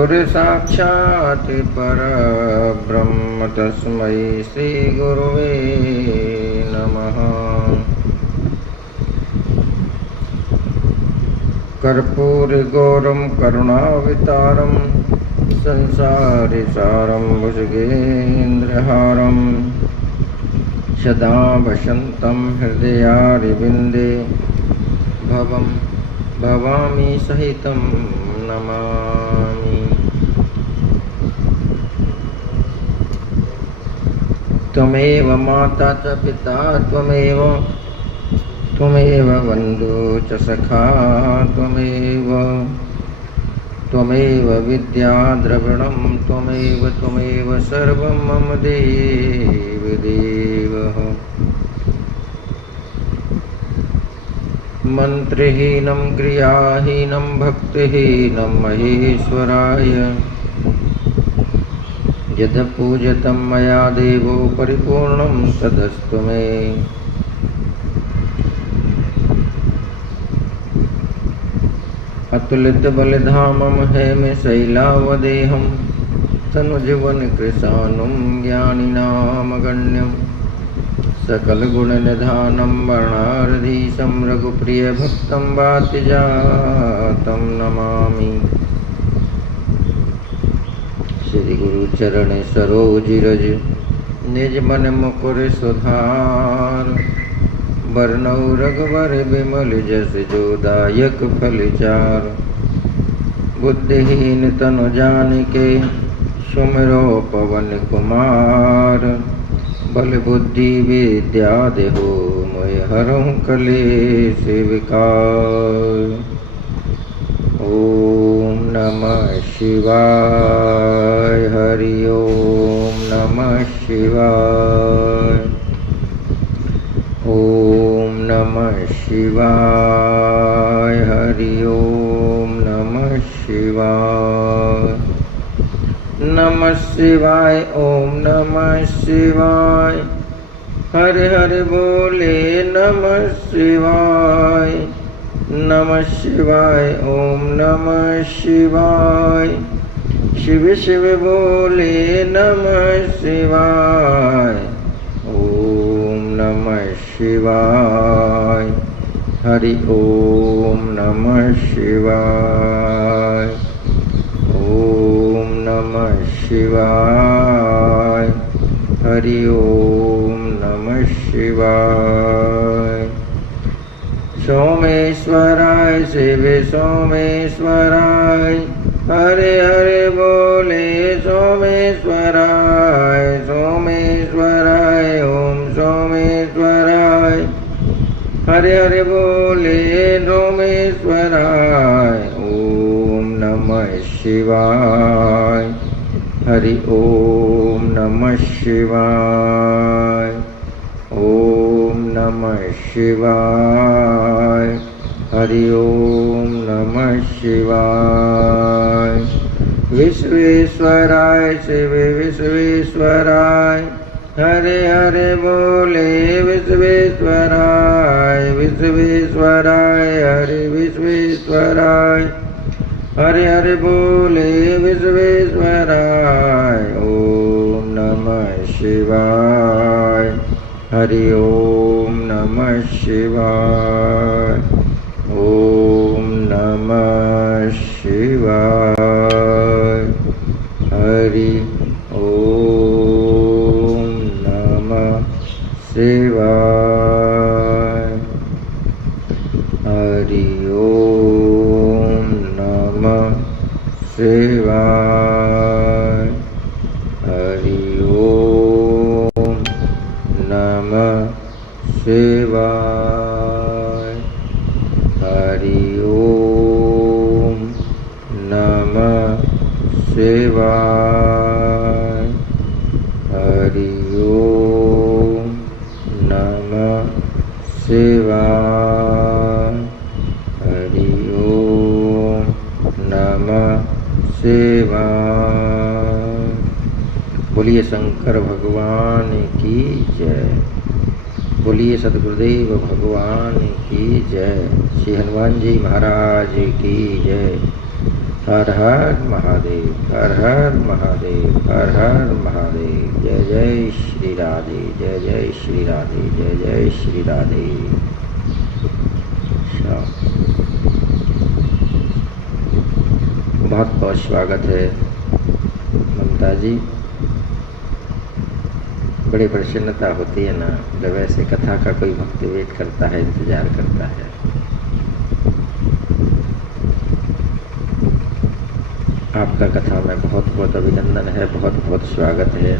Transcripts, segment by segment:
गुरु साक्षात् परब्रह्म तस्मै श्री गुरुवे नमः। कर्पूरगौरं करुणावतारं संसारसारं भुजगेन्द्रहारं सदा वसन्तं हृदयारविन्दे भवं भवामि सहितं नमामि। त्वमेव माता च पिता त्वमेव बन्धु च सखा त्वमेव विद्या द्रविणं त्वमेव सर्वं मम देवदेवः। मन्त्रहीनं क्रियाहीनं भक्तिहीनं महेश्वराय यद्पूजितं मया देवो परिपूर्णं तदस्तु मे। अतुलित बलिधामं हेमशैलावदेहं तनुजीवन कृशानुं ज्ञानिनामगण्यं सकलगुणनिधानं वर्णारधीशं रघुप्रियभक्तं वातिजातं नमामि। श्री गुरु चरण सरोज रज निज मन मुकुर सुधार बरनौ रघुवर बिमल जस जो दायक फल चार। बुद्धिहीन तनु जानिके सुमिरो पवन कुमार बल बुद्धि विद्या देहो मोहि हरहु कलेश विकार। ओम नमः शिवाय हरि ओम नमः शिवाय ओम नमः शिवाय हरि ओम नमः शिवाय नमः शिवाय ओम नमः शिवाय हरे हरे बोले नमः शिवाय नमः शिवाय ओम नमः शिवाय शिव शिव बोले नमः शिवाय ओम नमः शिवाय हरि ओम नमः शिवाय ओम नमः शिवाय हरि ओम नमः शिवाय। सोमेश्वराय शिव सोमेश्वराय हरे हरे बोले सोमेश्वराय सोमेश्वराय ओम सोमेश्वराय हरे हरे बोले सोमेश्वराय ओम नमः शिवाय हरि ओम नमः शिवाय ओम नमः शिवाय हरि ओम नमः शिवाय। विश्वेश्वराय शिव विश्वेश्वराय हरे हरे बोले विश्वेश्वराय विश्वेश्वराय हरे विश्वेश्वराय हरे हरे बोले विश्वेश्वराय ओम नमः शिवाय हरि ओम नमः शिवाय ओम नमः शिवाय हरि ओम नमः शिवाय हरि ओम नमः शिवाय हरि ओम नमः शिवाय हरि ओम नमः शिवाय हरि ओम नमः शिवाय हरि ओम नमः शिवाय। बोलिए शंकर भगवान की जय। बोलिए सद्गुरुदेव भगवान की जय। श्री हनुमान जी महाराज की जय। हर हर महादेव, हर हर महादेव, हर हर महादेव। जय जय श्री राधे, जय जय श्री राधे, जय जय श्री राधे। बहुत बहुत स्वागत है ममता जी। बड़ी प्रसन्नता होती है ना जब ऐसे कथा का कोई भक्त वेट करता है, इंतजार करता है। आपका कथा में बहुत बहुत अभिनंदन है, बहुत बहुत स्वागत है।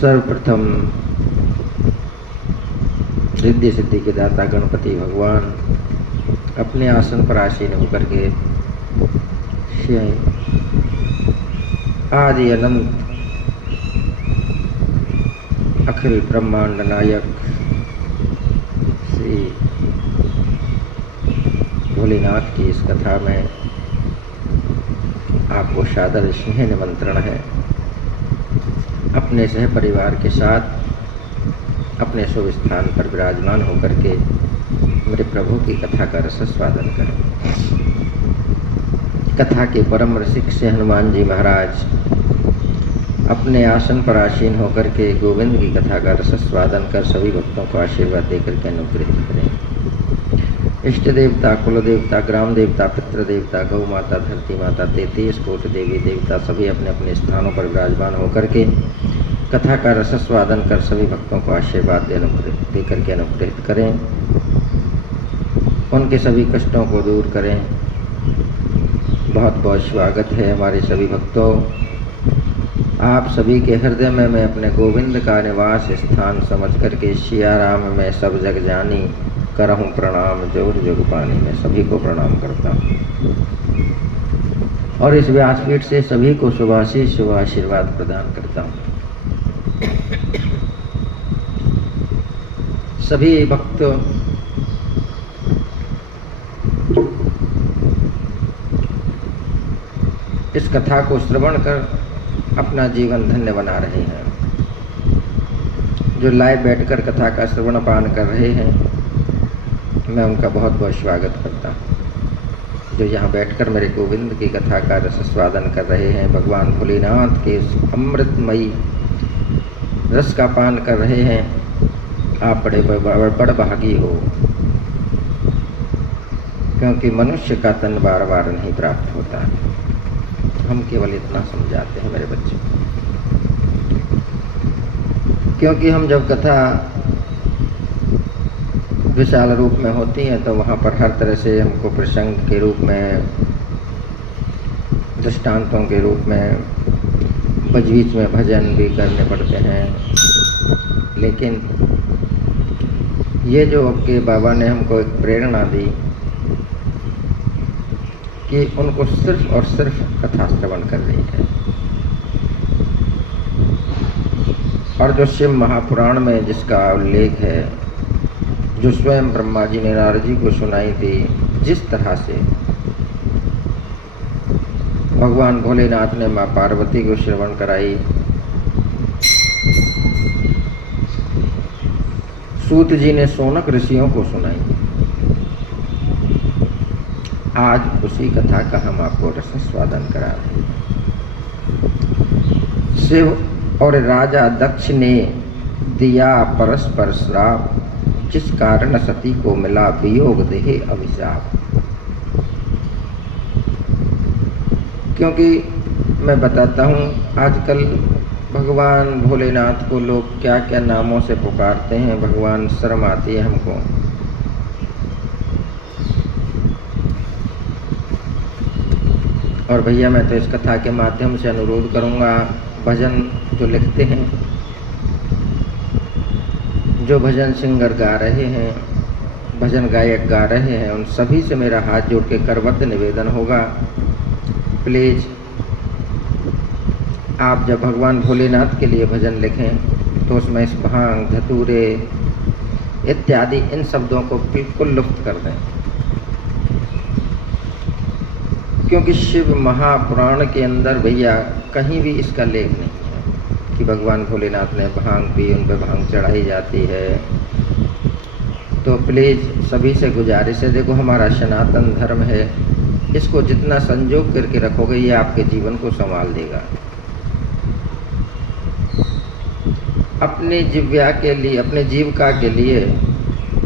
सर्वप्रथम रिद्धि सिद्धि के दाता गणपति भगवान अपने आसन पर आसीन होकर के आदि अनंत अखिल ब्रह्मांड नायक श्री भोलेनाथ की इस कथा में आपको सादर स्नेह निमंत्रण है। अपने सह परिवार के साथ अपने शुभ स्थान पर विराजमान होकर के मेरे प्रभु की कथा का रसास्वादन करें। कथा के परम रसिक से हनुमान जी महाराज अपने आसन पर आसीन होकर के गोविंद की कथा का रसास्वादन कर सभी भक्तों को आशीर्वाद देकर के अनुग्रहित करें। इष्ट देवता, कुल देवता, ग्राम देवता, पितृ देवता, गौ माता, धरती माता, 33 कोटि देवी देवता सभी अपने अपने स्थानों पर विराजमान होकर के कथा का रसास्वादन कर सभी भक्तों को आशीर्वाद देकर के अनुग्रहित करें। उनके सभी कष्टों को दूर करें। बहुत बहुत स्वागत है हमारे सभी भक्तों। आप सभी के हृदय में मैं अपने गोविंद का निवास स्थान समझ करके सिया राम में सब जग जानी करहूँ प्रणाम जोर जोग पानी में सभी को प्रणाम करता हूँ और इस व्यासपीठ से सभी को शुभाशीष शुभ आशीर्वाद प्रदान करता हूँ। सभी भक्त इस कथा को श्रवण कर अपना जीवन धन्य बना रहे हैं। जो लाइव बैठकर कथा का श्रवण पान कर रहे हैं मैं उनका बहुत बहुत स्वागत करता हूँ। जो यहाँ बैठकर मेरे गोविंद की कथा का रसास्वादन कर रहे हैं, भगवान भोलेनाथ के अमृतमयी रस का पान कर रहे हैं, आप बड़ भागी हो, क्योंकि मनुष्य का तन बार बार नहीं प्राप्त होता। हम केवल इतना समझाते हैं मेरे बच्चे, क्योंकि हम जब कथा विशाल रूप में होती है तो वहाँ पर हर तरह से हमको प्रसंग के रूप में, दृष्टांतों के रूप में, बीच में भजन भी करने पड़ते हैं। लेकिन ये जो आपके बाबा ने हमको एक प्रेरणा दी कि उनको सिर्फ और सिर्फ कथा श्रवण कर रही है, और जो शिव महापुराण में जिसका उल्लेख है, जो स्वयं ब्रह्मा जी ने नारद जी को सुनाई थी, जिस तरह से भगवान भोलेनाथ ने माँ पार्वती को श्रवण कराई, सूत जी ने सोनक ऋषियों को सुनाई। आज उसी कथा का हम आपको रसास्वादन करा रहे हैं। शिव और राजा दक्ष ने दिया परस्पर श्राप, जिस कारण सती को मिला वियोग देह अभिशाप। क्योंकि मैं बताता हूँ आजकल भगवान भोलेनाथ को लोग क्या क्या नामों से पुकारते हैं, भगवान शर्म आती है हमको। और भैया मैं तो इस कथा के माध्यम से अनुरोध करूँगा, भजन जो लिखते हैं, जो भजन सिंगर गा रहे हैं, भजन गायक गा रहे हैं, उन सभी से मेरा हाथ जोड़ के करबद्ध निवेदन होगा, प्लीज़ आप जब भगवान भोलेनाथ के लिए भजन लिखें तो उसमें इस भांग, धतूरे इत्यादि इन शब्दों को बिल्कुल लुप्त कर दें। क्योंकि शिव महापुराण के अंदर भैया कहीं भी इसका लेख नहीं है कि भगवान भोलेनाथ ने भांग पी, उन पर भांग चढ़ाई जाती है। तो प्लीज़ सभी से गुजारिश है, देखो हमारा सनातन धर्म है, इसको जितना संजोग करके रखोगे ये आपके जीवन को संभाल देगा। अपने जीव्या के लिए, अपने जीविका के लिए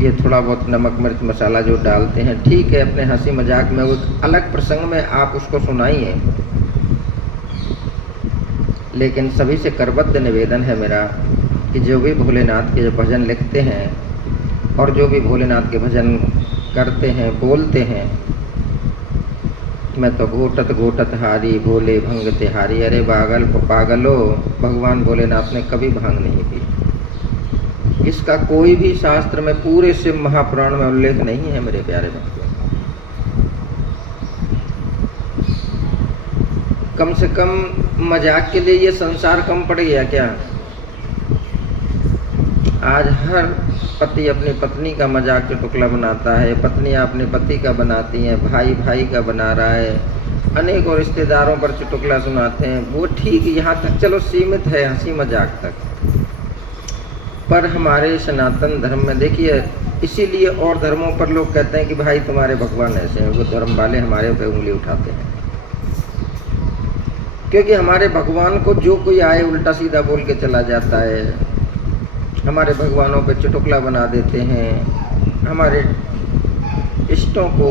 ये थोड़ा बहुत नमक मिर्च मसाला जो डालते हैं ठीक है, अपने हंसी मजाक में, वो अलग प्रसंग में आप उसको सुनाइए, लेकिन सभी से करबद्ध निवेदन है मेरा कि जो भी भोलेनाथ के जो भजन लिखते हैं और जो भी भोलेनाथ के भजन करते हैं, बोलते हैं, मैं तो घोटत घोटत हारी भोले भंग तिहारी, अरे पागलो, भगवान भोलेनाथ ने कभी भांग नहीं पी। इसका कोई भी शास्त्र में, पूरे शिव महापुराण में उल्लेख नहीं है मेरे प्यारे भक्तों। कम से कम मजाक के लिए ये संसार कम पड़ गया क्या? आज हर पति अपनी पत्नी का मजाक चुटकुला बनाता है, पत्नियां अपने पति का बनाती हैं, भाई भाई का बना रहा है, अनेकों रिश्तेदारों पर चुटकुला सुनाते हैं। वो ठीक यहाँ तक चलो सीमित है, हंसी मजाक तक, पर हमारे सनातन धर्म में देखिए, इसीलिए और धर्मों पर लोग कहते हैं कि भाई तुम्हारे भगवान ऐसे हैं, वो धर्म वाले हमारे ऊपर उंगली उठाते हैं, क्योंकि हमारे भगवान को जो कोई आए उल्टा सीधा बोल के चला जाता है, हमारे भगवानों पे चुटकुला बना देते हैं। हमारे इष्टों को,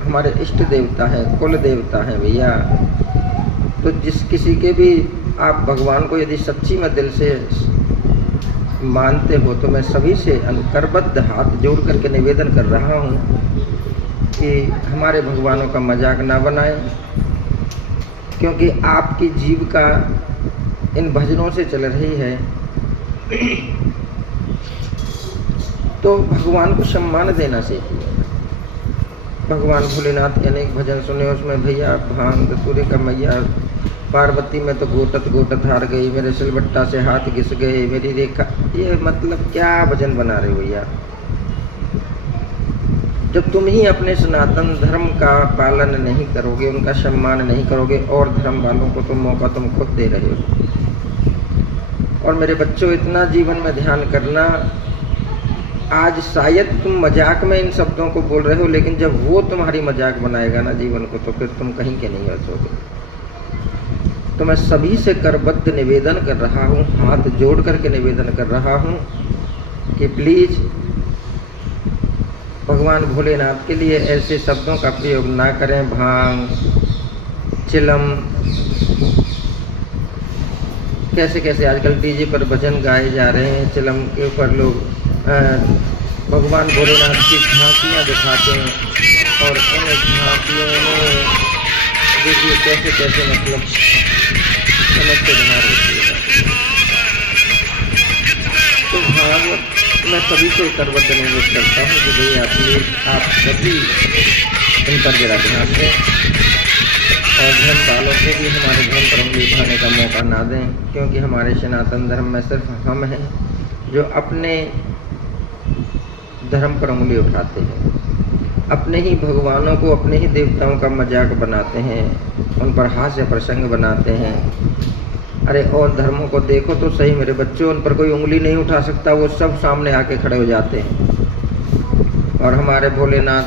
हमारे इष्ट देवता हैं, कुल देवता हैं भैया, तो जिस किसी के भी आप भगवान को यदि सच्ची में दिल से मानते हो तो मैं सभी से करबद्ध हाथ जोड़ करके निवेदन कर रहा हूँ कि हमारे भगवानों का मजाक ना बनाएं, क्योंकि आपकी जीविका इन भजनों से चल रही है। तो भगवान को सम्मान देना सीखिए। भगवान भोलेनाथ के अनेक भजन सुने, उसमें भैया भांग सूर्य का मैया, पार्वती में तो गोटत गोटत हार गई, मेरे सिलबट्टा से हाथ घिस गए, मेरी रेखा, ये मतलब क्या भजन बना रहे हो भैया? जब तुम ही अपने सनातन धर्म का पालन नहीं करोगे, उनका सम्मान नहीं करोगे, और धर्म वालों को तो मौका तुम खुद दे रहे हो। और मेरे बच्चों, इतना जीवन में ध्यान करना, आज शायद तुम मजाक में इन शब्दों को बोल रहे हो, लेकिन जब वो तुम्हारी मजाक बनाएगा ना जीवन को, तो फिर तुम कहीं के नहीं बचोगे। तो मैं सभी से करबद्ध निवेदन कर रहा हूँ, हाथ जोड़ करके निवेदन कर रहा हूँ कि प्लीज भगवान भोलेनाथ के लिए ऐसे शब्दों का प्रयोग ना करें। भांग, चिलम, कैसे कैसे आजकल डीजे पर भजन गाए जा रहे हैं, चिलम के ऊपर लोग भगवान भोलेनाथ की झांकियाँ दिखाते हैं, और इन झांकियों में देखिए कैसे कैसे मतलब समझते बाहर होती है। तो भागवत मैं सभी से करबद्ध निवेदन करता हूँ कि भैया प्लीज आप सभी इन पर जरा ध्यान दें, और धर्म वालों को भी हमारे धर्म पर उंगली उठाने का मौका ना दें, क्योंकि हमारे सनातन धर्म में सिर्फ हम हैं जो अपने धर्म पर उंगली उठाते हैं, अपने ही भगवानों को, अपने ही देवताओं का मजाक बनाते हैं, उन पर हास्य प्रसंग बनाते हैं। अरे और धर्मों को देखो तो सही मेरे बच्चों, उन पर कोई उंगली नहीं उठा सकता, वो सब सामने आके खड़े हो जाते हैं। और हमारे भोलेनाथ,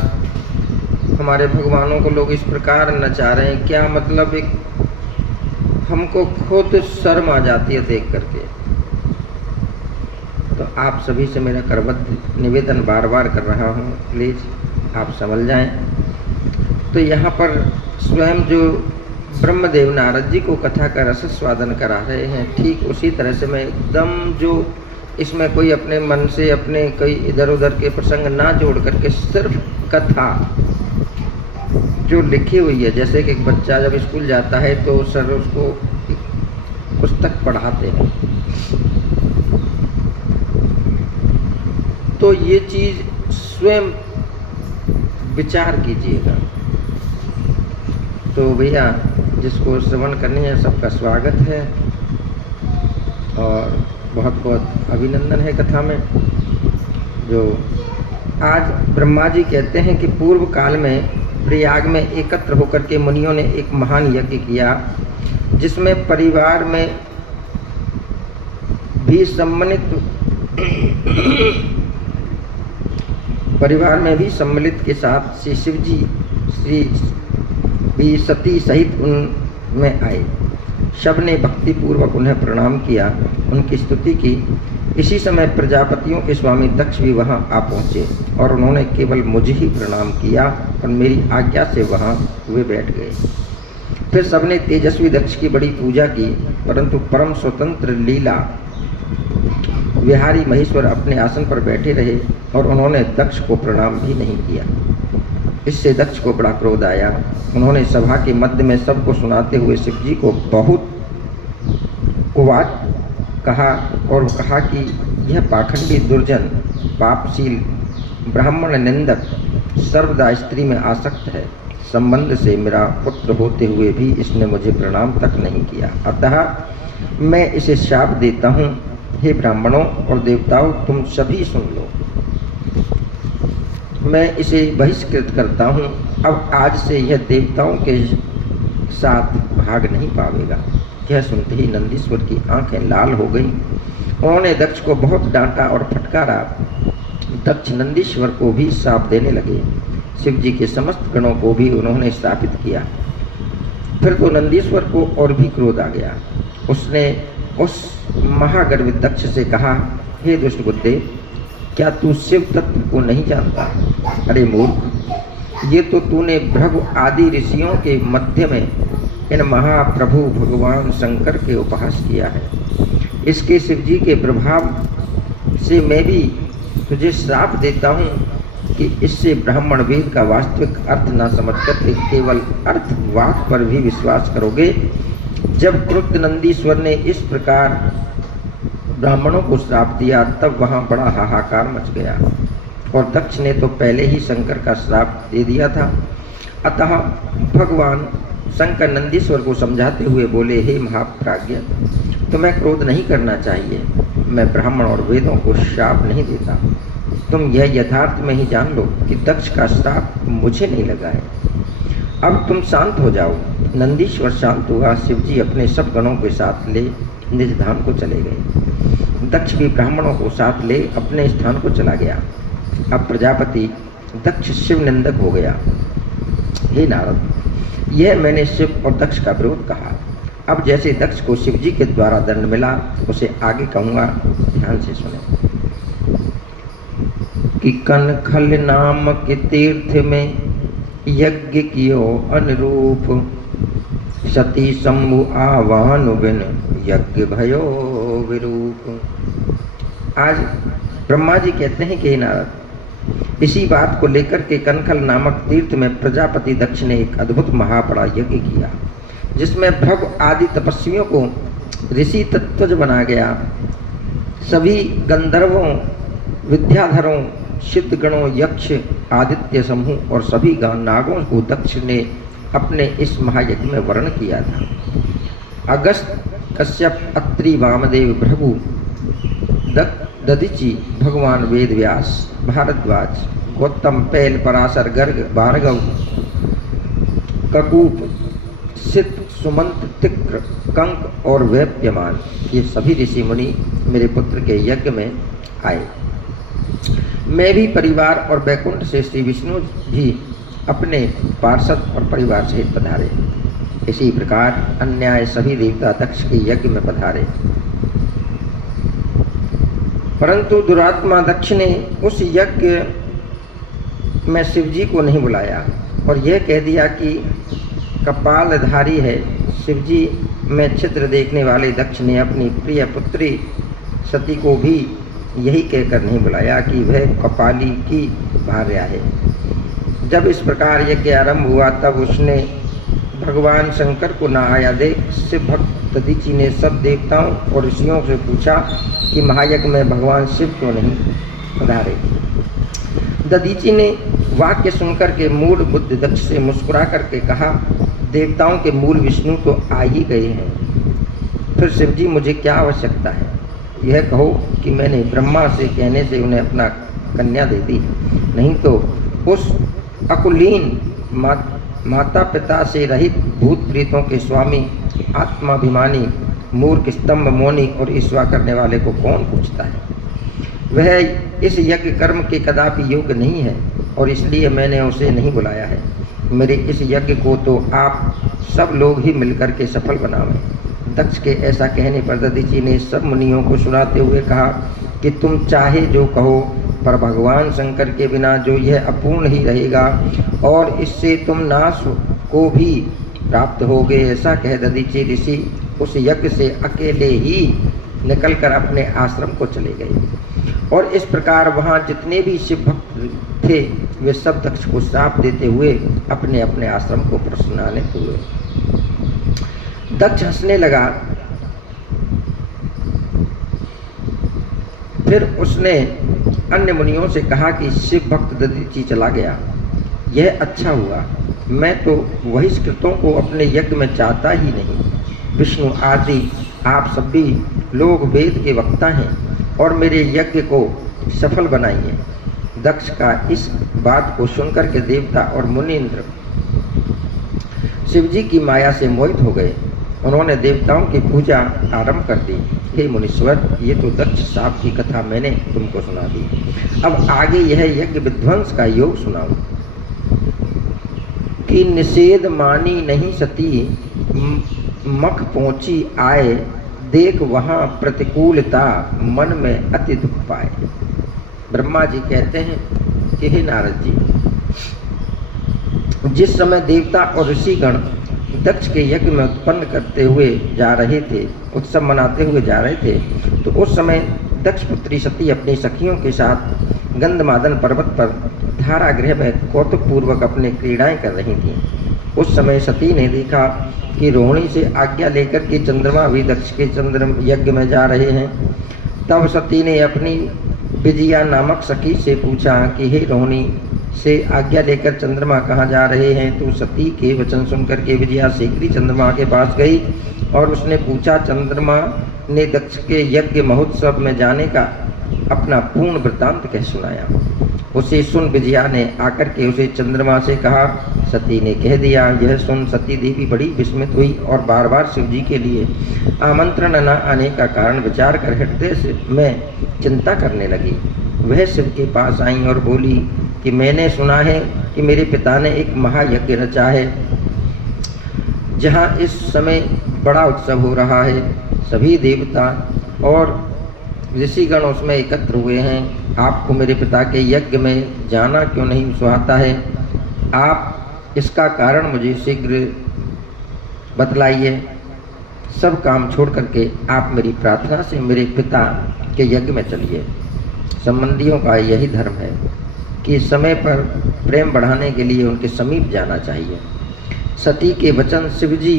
हमारे भगवानों को लोग इस प्रकार नचा रहे हैं, क्या मतलब, एक हमको खुद शर्म आ जाती है देख करके। तो आप सभी से मेरा करबद्ध निवेदन बार बार कर रहा हूँ, प्लीज़ आप समझ जाएं। तो यहाँ पर स्वयं जो ब्रह्मदेव नारद जी को कथा का रसस्वादन करा रहे हैं, ठीक उसी तरह से मैं एकदम, जो इसमें कोई अपने मन से अपने कोई इधर उधर के प्रसंग ना जोड़ करके सिर्फ कथा जो लिखी हुई है, जैसे कि एक बच्चा जब स्कूल जाता है तो सर उसको पुस्तक पढ़ाते हैं, तो ये चीज़ स्वयं विचार कीजिएगा। तो भैया जिसको श्रवण करनी है सबका स्वागत है, और बहुत बहुत अभिनंदन है कथा में। जो आज ब्रह्मा जी कहते हैं कि पूर्व काल में प्रयाग में एकत्र होकर के मुनियों ने एक महान यज्ञ किया, जिसमें परिवार में भी सम्मानित परिवार में भी सम्मिलित के साथ श्री शिवजी श्री सती सहित उनमें आए। सबने भक्तिपूर्वक उन्हें प्रणाम किया, उनकी स्तुति की। इसी समय प्रजापतियों के स्वामी दक्ष भी वहां आ पहुंचे और उन्होंने केवल मुझे ही प्रणाम किया और मेरी आज्ञा से वहां वे बैठ गए। फिर सबने तेजस्वी दक्ष की बड़ी पूजा की, परंतु परम स्वतंत्र लीला विहारी महेश्वर अपने आसन पर बैठे रहे और उन्होंने दक्ष को प्रणाम भी नहीं किया। इससे दक्ष को बड़ा क्रोध आया। उन्होंने सभा के मध्य में सबको सुनाते हुए शिवजी को बहुत कुवाद कहा और कहा कि यह पाखंडी दुर्जन पापशील ब्राह्मण निंदक सर्वदा स्त्री में आसक्त है। संबंध से मेरा पुत्र होते हुए भी इसने मुझे प्रणाम तक नहीं किया, अतः मैं इसे शाप देता हूँ। हे ब्राह्मणों और देवताओं, तुम सभी सुन लो। मैं इसे बहिष्कृत करता हूँ। अब आज से यह देवताओं के साथ भाग नहीं पावेगा। यह सुनते ही नंदीश्वर की आंखें लाल हो गईं। उन्होंने दक्ष को बहुत डांटा और फटकारा। दक्ष नंदीश्वर को भी शाप देने लगे। शिवजी के समस्त गणों को भी उन्होंने श्रापित किया। फिर तो नंदीश्वर को और भी क्रोध आ गया। उसने उस महागर्वित दक्ष से कहा, हे दुष्ट बुद्धे, क्या तू शिव तत्व को नहीं जानता? अरे मूर्ख, ये तो तूने भृगु आदि ऋषियों के मध्य में इन महाप्रभु भगवान शंकर के उपहास किया है। इसके शिवजी के प्रभाव से मैं भी तुझे श्राप देता हूँ कि इससे ब्राह्मण वेद का वास्तविक अर्थ न समझकर केवल अर्थवाद पर भी विश्वास करोगे। जब क्रुद्ध नंदीश्वर ने इस प्रकार ब्राह्मणों को श्राप दिया, तब वहाँ बड़ा हाहाकार मच गया और दक्ष ने तो पहले ही शंकर का श्राप दे दिया था। अतः भगवान शंकर नंदीश्वर को समझाते हुए बोले, हे महाप्राज्ञ, तुम्हें क्रोध नहीं करना चाहिए। मैं ब्राह्मण और वेदों को श्राप नहीं देता। तुम यह यथार्थ में ही जान लो कि दक्ष का श्राप मुझे नहीं लगा है। अब तुम शांत हो जाओ। नंदीश्वर शांत हुआ। शिवजी अपने सब गणों के साथ ले निज धाम को चले गए। दक्ष भी ब्राह्मणों को साथ ले अपने स्थान को चला गया। अब प्रजापति दक्ष शिव निंदक हो गया। हे नारद, यह मैंने शिव और दक्ष का विरोध कहा। अब जैसे दक्ष को शिवजी के द्वारा दंड मिला, उसे आगे कहूँगा, ध्यान से सुने। कि कनखल नाम के तीर्थ में यज्ञ कियो अनुरूप, सती शंभु आवान बिन यज्ञ भयो विरूप। आज ब्रह्मा जी कहते हैं कि हे नारद, इसी बात को लेकर के कनखल नामक तीर्थ में प्रजापति दक्ष ने एक अद्भुत महाबड़ा यज्ञ किया, जिसमें भृगु आदि तपस्वियों को ऋषि तत्वज बना गया। सभी गंधर्वों, विद्याधरों, सिद्धगणों, यक्ष, आदित्य समूह और सभी नागों को दक्ष ने अपने इस महायज्ञ में वर्ण किया था। अगस्त, कश्यप, अत्रि, वामदेव, भृगु, दधीचि, भगवान वेद व्यास, भारद्वाज, गौतम, पैल, पराशर, गर्ग, भार्गव, ककूप, सिद्ध, सुमंत, तिक्र, कंक और वैप्यमान, ये सभी ऋषि मुनि मेरे पुत्र के यज्ञ में आए। मैं भी परिवार और बैकुंठ से श्री विष्णु भी अपने पार्षद और परिवार सहित पधारे। इसी प्रकार अन्याय सभी देवता दक्ष के यज्ञ में पधारे। परंतु दुरात्मा दक्ष ने उस यज्ञ में शिवजी को नहीं बुलाया और यह कह दिया कि कपालधारी है। शिवजी में छिद्र देखने वाले दक्ष ने अपनी प्रिय पुत्री सती को भी यही कहकर नहीं बुलाया कि वह कपाली की भार्या है। जब इस प्रकार यज्ञ आरंभ हुआ, तब उसने भगवान शंकर को न आया देख शिव भक्त दधीचि ने सब देवताओं और ऋषियों से पूछा कि महायज्ञ में भगवान शिव क्यों नहीं पधारे। दधीचि ने वाक्य सुनकर के मूढ़ बुद्ध दक्ष से मुस्कुरा करके कहा, देवताओं के मूल विष्णु तो आ ही गए हैं, फिर शिवजी मुझे क्या आवश्यकता है? यह कहो कि मैंने ब्रह्मा से कहने से उन्हें अपना कन्या दे दी, नहीं तो उस अकुलीन माता पिता से रहित भूत प्रेतों के स्वामी, आत्माभिमानी, मूर्ख, स्तंभ, मौनी और ईर्ष्या करने वाले को कौन पूछता है? वह इस यज्ञ कर्म के कदापि योग्य नहीं है और इसलिए मैंने उसे नहीं बुलाया है। मेरे इस यज्ञ को तो आप सब लोग ही मिलकर के सफल बनावें। दक्ष के ऐसा कहने पर दधीचि ने सब मुनियों को सुनाते हुए कहा कि तुम चाहे जो कहो, पर भगवान शंकर के बिना जो यह अपूर्ण ही रहेगा और इससे तुम नाश को भी प्राप्त होगे। ऐसा कह दधीचि ऋषि उस यज्ञ से अकेले ही निकलकर अपने आश्रम को चले गए और इस प्रकार वहाँ जितने भी शिव भक्त थे वे सब दक्ष को श्राप देते हुए अपने अपने आश्रम को प्रस्थानित हुए। दक्ष हंसने लगा। फिर उसने अन्य मुनियों से कहा कि शिव भक्त दधीचि चला गया, यह अच्छा हुआ। मैं तो बहिष्कृतों को अपने यज्ञ में चाहता ही नहीं। विष्णु आदि आप सभी लोग वेद के वक्ता हैं और मेरे यज्ञ को सफल बनाइए। दक्ष का इस बात को सुनकर के देवता और मुनीन्द्र शिवजी की माया से मोहित हो गए। उन्होंने देवताओं की पूजा आरंभ कर दी। हे मुनीश्वर, ये तो दक्ष साप की कथा मैंने तुमको सुना दी। अब आगे यह यज्ञ विध्वंस का योग सुनाऊं कि निषेध मानी नहीं सती, मख पहुंची आए, देख वहां प्रतिकूलता, मन में अति दुख पाए। ब्रह्मा जी कहते हैं कि हे नारद जी, जिस समय देवता और ऋषिगण दक्ष के यज्ञ में उत्पन्न करते हुए जा रहे थे, उत्सव मनाते हुए जा रहे थे, तो उस समय दक्ष पुत्री सती अपनी सखियों के साथ गंधमादन पर्वत पर धारागृह में कौतुक पूर्वक अपनी क्रीड़ाएं कर रही थीं। उस समय सती ने देखा कि रोहिणी से आज्ञा लेकर के चंद्रमा भी दक्ष के चंद्र यज्ञ में जा रहे हैं। तब सती ने अपनी विजया नामक सखी से पूछा कि हे रोहिणी, से आज्ञा लेकर चंद्रमा कहाँ जा रहे हैं? तो सती के वचन सुनकर के विजया शीघ्र चंद्रमा के पास गई और उसने पूछा, चंद्रमा ने दक्ष के यज्ञ महोत्सव में जाने का अपना पूर्ण वृत्तांत कह सुनाया। उसे सुन विजया ने आकर के उसे चंद्रमा से कहा। सती ने कह दिया। यह सुन सती देवी बड़ी विस्मित हुई और बार बार शिव जी के लिए आमंत्रण न आने का कारण विचार कर हृदय में चिंता करने लगी। वह शिव के पास आई और बोली कि मैंने सुना है कि मेरे पिता ने एक महायज्ञ रचा है, जहाँ इस समय बड़ा उत्सव हो रहा है। सभी देवता और ऋषिगण उसमें एकत्र हुए हैं। आपको मेरे पिता के यज्ञ में जाना क्यों नहीं सुहाता है? आप इसका कारण मुझे शीघ्र बतलाइए। सब काम छोड़ करके आप मेरी प्रार्थना से मेरे पिता के यज्ञ में चलिए। संबंधियों का यही धर्म है कि समय पर प्रेम बढ़ाने के लिए उनके समीप जाना चाहिए। सती के वचन शिवजी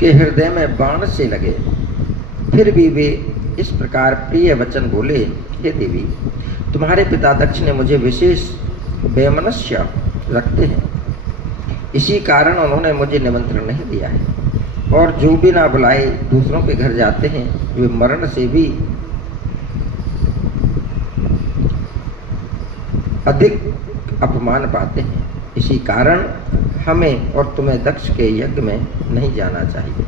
के हृदय में बाण से लगे। फिर भी वे इस प्रकार प्रिय वचन बोले, हे देवी, तुम्हारे पिता दक्ष ने मुझे विशेष वैमनस्य रखते हैं, इसी कारण उन्होंने मुझे निमंत्रण नहीं दिया है। और जो बिना बुलाए दूसरों के घर जाते हैं वे मरण से भी अधिक अपमान पाते हैं। इसी कारण हमें और तुम्हें दक्ष के यज्ञ में नहीं जाना चाहिए,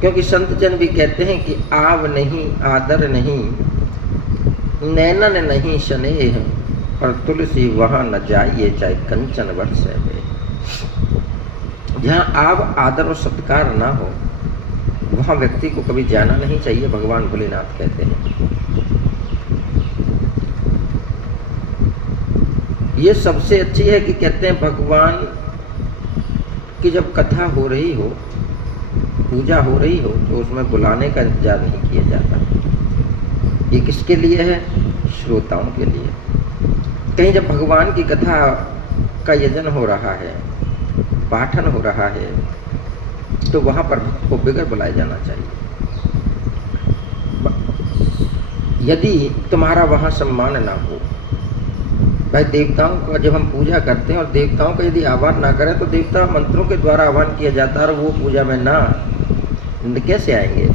क्योंकि संत जन भी कहते हैं कि आव नहीं, आदर नहीं, नैनन नहीं स्नेह, और तुलसी वहां न जाइए चाहे कंचन वर्ष है। जहाँ आव, आदर और सत्कार ना हो वहाँ व्यक्ति को कभी जाना नहीं चाहिए, भगवान भोलेनाथ कहते हैं। ये सबसे अच्छी है कि कहते हैं भगवान की जब कथा हो रही हो, पूजा हो रही हो, तो उसमें बुलाने का इंतजार नहीं किया जाता। ये किसके लिए है? श्रोताओं के लिए। कहीं जब भगवान की कथा का यजन हो रहा है, पाठन हो रहा है, तो वहाँ पर भक्त को बिगर बुलाए जाना चाहिए। यदि तुम्हारा वहाँ सम्मान ना हो, भाई देवताओं का जब हम पूजा करते हैं और देवताओं का यदि आह्वान ना करें तो देवता मंत्रों के द्वारा आह्वान किया जाता है और वो पूजा में ना कैसे आएंगे?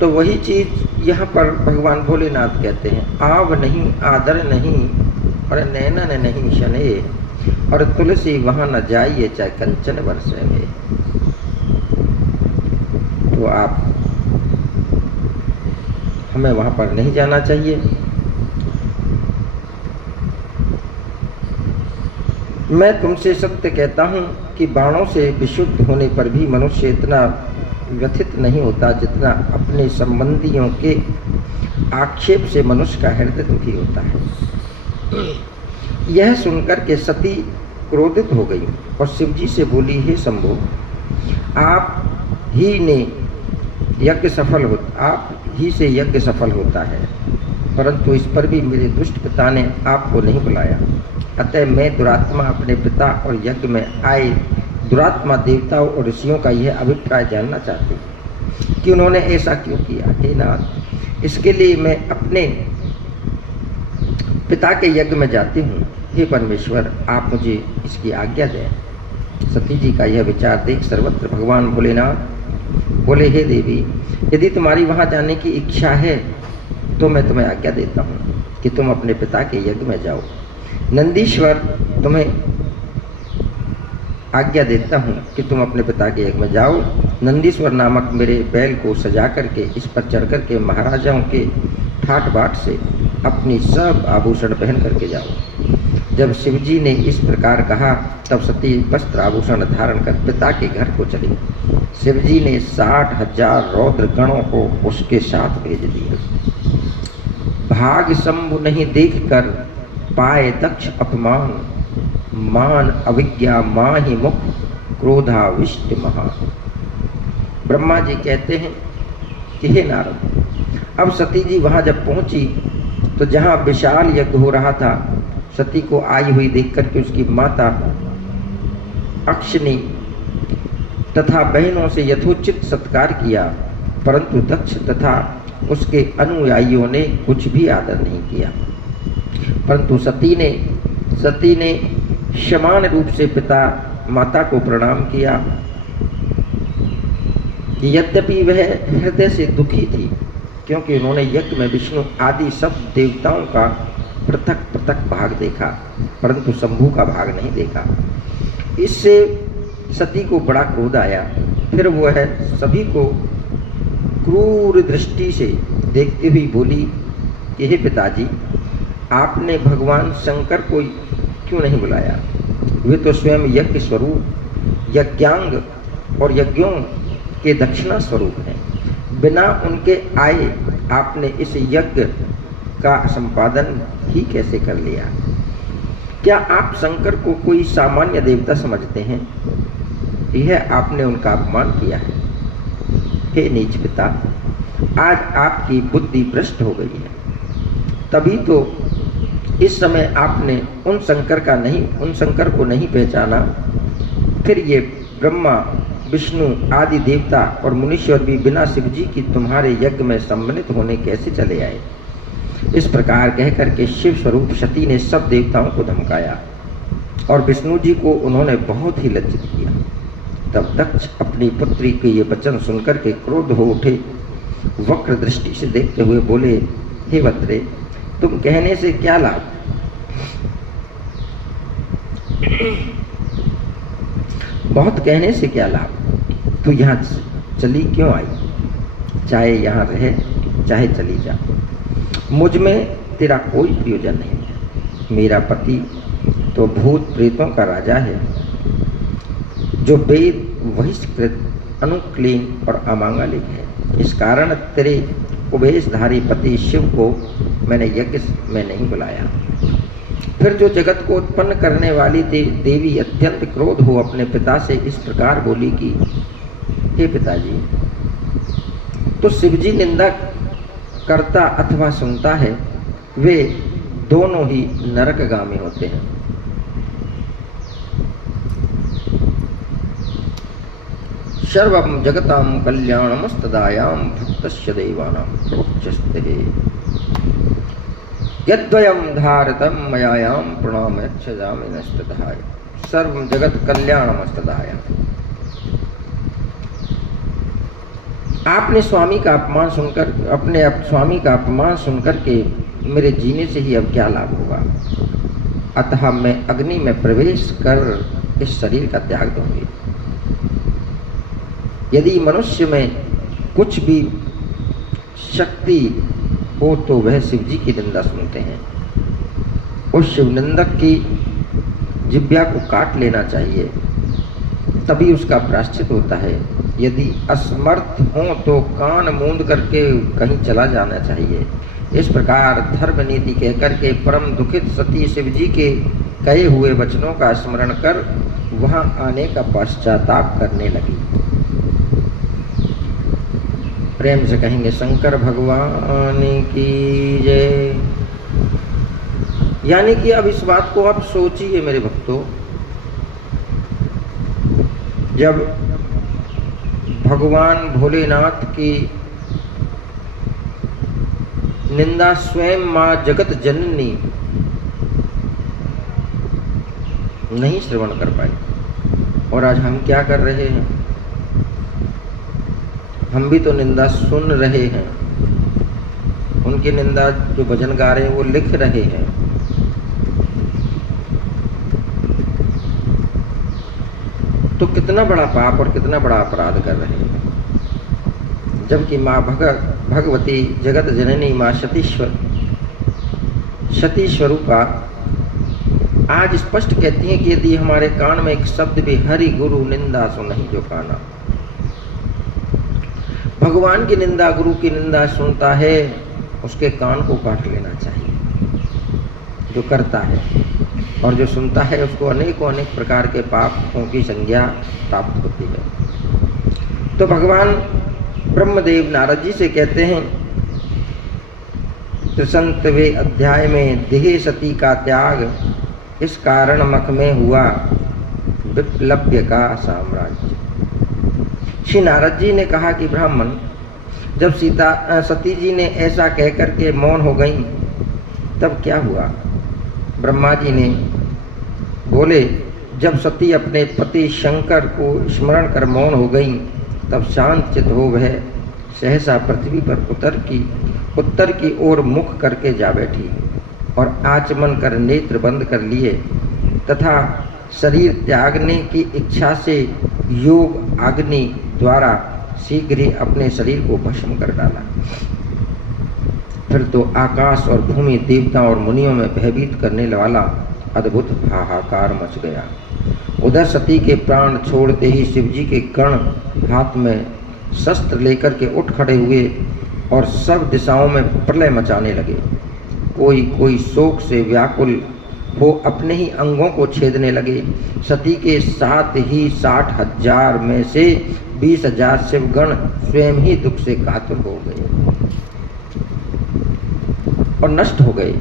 तो वही चीज यहाँ पर भगवान भोलेनाथ कहते हैं, आव नहीं, आदर नहीं, और नैनन नहीं स्नेह, और तुलसी वहां न जाइए चाहे कंचन वर्षे में। तो आप हमें वहाँ पर नहीं जाना चाहिए। मैं तुमसे सत्य कहता हूँ कि बाणों से विशुद्ध होने पर भी मनुष्य इतना व्यथित नहीं होता जितना अपने संबंधियों के आक्षेप से मनुष्य का हृदय दुखी होता है। यह सुनकर के सती क्रोधित हो गई और शिवजी से बोली, हे शंभो, आप ही से यज्ञ सफल होता है, परंतु इस पर भी मेरे दुष्ट पिता ने आपको नहीं बुलाया। अतः मैं दुरात्मा अपने पिता और यज्ञ में आए दुरात्मा देवताओं और ऋषियों का यह अभिप्राय जानना चाहती हूँ कि उन्होंने ऐसा क्यों किया। हे नाथ, इसके लिए मैं अपने पिता के यज्ञ में जाती हूँ। हे परमेश्वर, आप मुझे इसकी आज्ञा दें। सती जी का यह विचार देख सर्वत्र भगवान भोलेनाथ बोले, हे देवी, यदि तुम्हारी वहाँ जाने की इच्छा है तो मैं तुम्हें आज्ञा देता हूँ कि तुम अपने पिता के यज्ञ में जाओ। नंदीश्वर, तुम्हें आज्ञा देता हूँ कि तुम अपने पिता के यज्ञ में जाओ। नंदीश्वर नामक मेरे बैल को सजा करके इस पर चढ़ करके महाराजाओं के ठाट बाट से अपनी सब आभूषण पहन करके जाओ। जब शिवजी ने इस प्रकार कहा तब सती वस्त्र आभूषण धारण कर पिता के घर को चली। शिवजी ने 60,000 रौद्र गणों को उसके साथ भेज दिया। भाग शंभु नहीं देखकर पाए दक्ष अपमान, मान अविज्ञा माहि मुख क्रोधाविष्ट महा। ब्रह्मा जी कहते हैं कि हे नारद, अब सती जी वहां जब पहुंची तो जहां विशाल यज्ञ हो रहा था, सती को आई हुई देख करके उसकी माता अक्षनी तथा बहनों से यथोचित सत्कार किया, परंतु दक्ष तथा उसके अनुयायियों ने कुछ भी आदर नहीं किया। परंतु सती ने समान रूप से पिता माता को प्रणाम किया। यद्यपि वह हृदय से दुखी थी, क्योंकि उन्होंने यज्ञ में विष्णु आदि सब देवताओं का पृथक पृथक भाग देखा, परंतु शंभु का भाग नहीं देखा। इससे सती को बड़ा क्रोध आया। फिर वह सभी को क्रूर दृष्टि से देखती हुई बोली कि हे पिताजी, आपने भगवान शंकर को क्यों नहीं बुलाया? वे तो स्वयं यज्ञ स्वरूप, यज्ञांग और यज्ञों के दक्षिणा स्वरूप हैं। बिना उनके आए आपने इस यज्ञ का संपादन ही कैसे कर लिया? क्या आप शंकर को कोई सामान्य देवता समझते हैं? यह आपने उनका अपमान किया है। हे नीच पिता, आज आपकी बुद्धि भ्रष्ट हो गई है। तभी तो इस समय आपने उन शंकर को नहीं पहचाना। फिर ये ब्रह्मा, विष्णु आदि देवता और मुनीश्वर भी बिना शिवजी की तुम्हारे यज्ञ में सम्मिलित होने कैसे चले आए? इस प्रकार कह करके शिव स्वरूप सती ने सब देवताओं को धमकाया और विष्णु जी को उन्होंने बहुत ही लज्जित किया। तब दक्ष अपनी पुत्री के ये वचन सुनकर के क्रोध हो उठे। वक्र दृष्टि से देखते हुए बोले, हे वत्रे, तुम कहने से क्या लाभ? बहुत कहने से क्या लाभ? तू यहाँ चली क्यों आई? चाहे यहाँ रहे चाहे चली जा, मुझ में तेरा कोई प्रयोजन नहीं है। मेरा पति तो भूत प्रेतों का राजा है, जो वेद बहिष्कृत, अनुक्लीन और अमांगलिक है। इस कारण तेरे उभयधारी पति शिव को मैंने यज्ञ में नहीं बुलाया। फिर जो जगत को उत्पन्न करने वाली देवी अत्यंत क्रोध हो अपने पिता से इस प्रकार बोली कि हे पिताजी, तो शिवजी निंदा करता अथवा सुनता है, वे दोनों ही नरकगामी होते हैं। सर्वं जगतां कल्याणमस्तदायां भक्तस्य देवानां प्रोच्यस्ते यद्वयं धारतं मयायां प्रणाम्यच्छजामि नस्तदाय। सर्वं जगत कल्याणमस्तदायां। आपने स्वामी का अपमान सुनकर, अपने स्वामी का अपमान सुनकर के मेरे जीने से ही अब क्या लाभ होगा? अतः मैं अग्नि में प्रवेश कर इस शरीर का त्याग दूंगी। यदि मनुष्य में कुछ भी शक्ति हो तो वह शिव जी की निंदा सुनते हैं। उस शिव निंदक की जिह्वा को काट लेना चाहिए, तभी उसका प्रायश्चित होता है। यदि असमर्थ हो तो कान मूंद करके कहीं चला जाना चाहिए। इस प्रकार धर्म नीति कहकर के परम दुखित सती शिव जी के कहे हुए वचनों का स्मरण कर वहां आने का पश्चाताप करने लगी। प्रेम से कहेंगे शंकर भगवान की जय। यानी कि अब इस बात को आप सोचिए मेरे भक्तों, जब भगवान भोलेनाथ की निंदा स्वयं मां जगत जननी नहीं श्रवण कर पाई, और आज हम क्या कर रहे हैं? हम भी तो निंदा सुन रहे हैं। उनकी निंदा जो भजन गा रहे हैं वो लिख रहे हैं। तो कितना बड़ा पाप और कितना बड़ा अपराध कर रहे हैं। जबकि माँ भगवती जगत जननी माँ सती स्वरूपा आज स्पष्ट कहती हैं कि यदि हमारे कान में एक शब्द भी हरि गुरु निंदा सो नहीं जो काना। भगवान की निंदा, गुरु की निंदा सुनता है, उसके कान को काट लेना चाहिए जो करता है, और जो सुनता है उसको अनेकों अनेक प्रकार के पापों की संज्ञा प्राप्त होती है। तो भगवान ब्रह्मदेव नारद जी से कहते हैं 63वें अध्याय में, देह सती का त्याग इस कारण मख में हुआ विप्लव्य का साम्राज्य। श्री नारद जी ने कहा कि ब्राह्मण, जब सती जी ने ऐसा कहकर के मौन हो गई तब क्या हुआ? ब्रह्मा जी ने बोले, जब सती अपने पति शंकर को स्मरण कर मौन हो गई तब शांत चित हो वह सहसा पृथ्वी पर उत्तर की ओर मुख करके जा बैठी और आचमन कर नेत्र बंद कर लिए तथा शरीर त्यागने की इच्छा से योग अग्नि द्वारा शीघ्र ही अपने शरीर को भस्म कर डाला। फिर तो आकाश और भूमि, देवता और मुनियों में भयभीत करने वाला अद्भुत हाहाकार मच गया। उधर सती के प्राण छोड़ते ही शिवजी के गण हाथ में शस्त्र लेकर के उठ खड़े हुए और सब दिशाओं में प्रलय मचाने लगे। कोई शोक से व्याकुल हो अपने ही अंगों को छेदने लगे। सती के साथ ही 60,000 में से 20,000 शिवगण स्वयं ही दुख से कातर हो गए और नष्ट हो गए।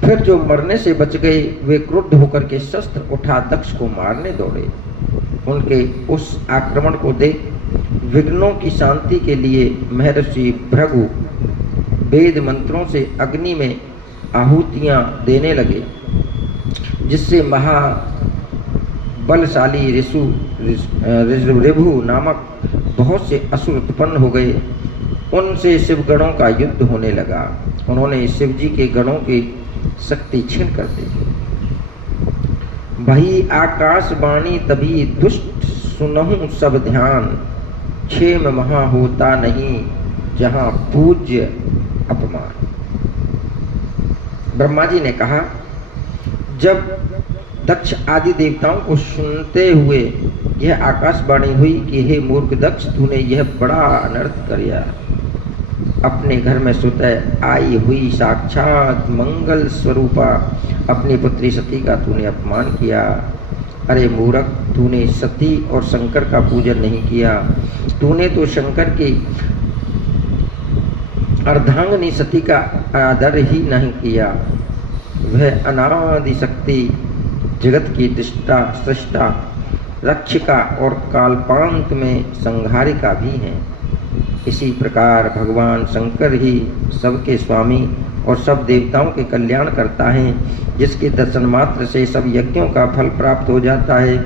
फिर जो मरने से बच गए वे क्रुद्ध होकर के शस्त्र उठा दक्ष को मारने दौड़े। उनके उस आक्रमण को देख विघ्नों की शांति के लिए महर्षि भृगु वेद मंत्रों से अग्नि में आहुतियां देने लगे, जिससे महाबलशाली ऋभु नामक बहुत से असुर उत्पन्न हो गए। उनसे शिवगणों का युद्ध होने लगा। उन्होंने शिवजी के गणों की शक्ति छीन कर दी। भई आकाशवाणी तभी दुष्ट सुनहु सब ध्यान, क्षेम महा होता नहीं जहां पूज्य अपमान। ब्रह्मा जी ने कहा, जब दक्ष आदि देवताओं को सुनते हुए यह आकाशवाणी हुई कि हे मूर्ख दक्ष, तूने यह बड़ा अनर्थ किया। अपने घर में स्वतः आई हुई साक्षात मंगल स्वरूपा अपनी पुत्री सती का तूने अपमान किया। अरे मूर्ख, तूने सती और शंकर का पूजन नहीं किया। तूने तो शंकर की अर्धांगिनी सती का आदर ही नहीं किया। वह अनादि शक्ति, जगत की सृष्टा, रक्षिका और कालपांत में संहारिका भी है। इसी प्रकार भगवान शंकर ही सबके स्वामी और सब देवताओं के कल्याण करता है, जिसके दर्शन मात्र से सब यज्ञों का फल प्राप्त हो जाता है।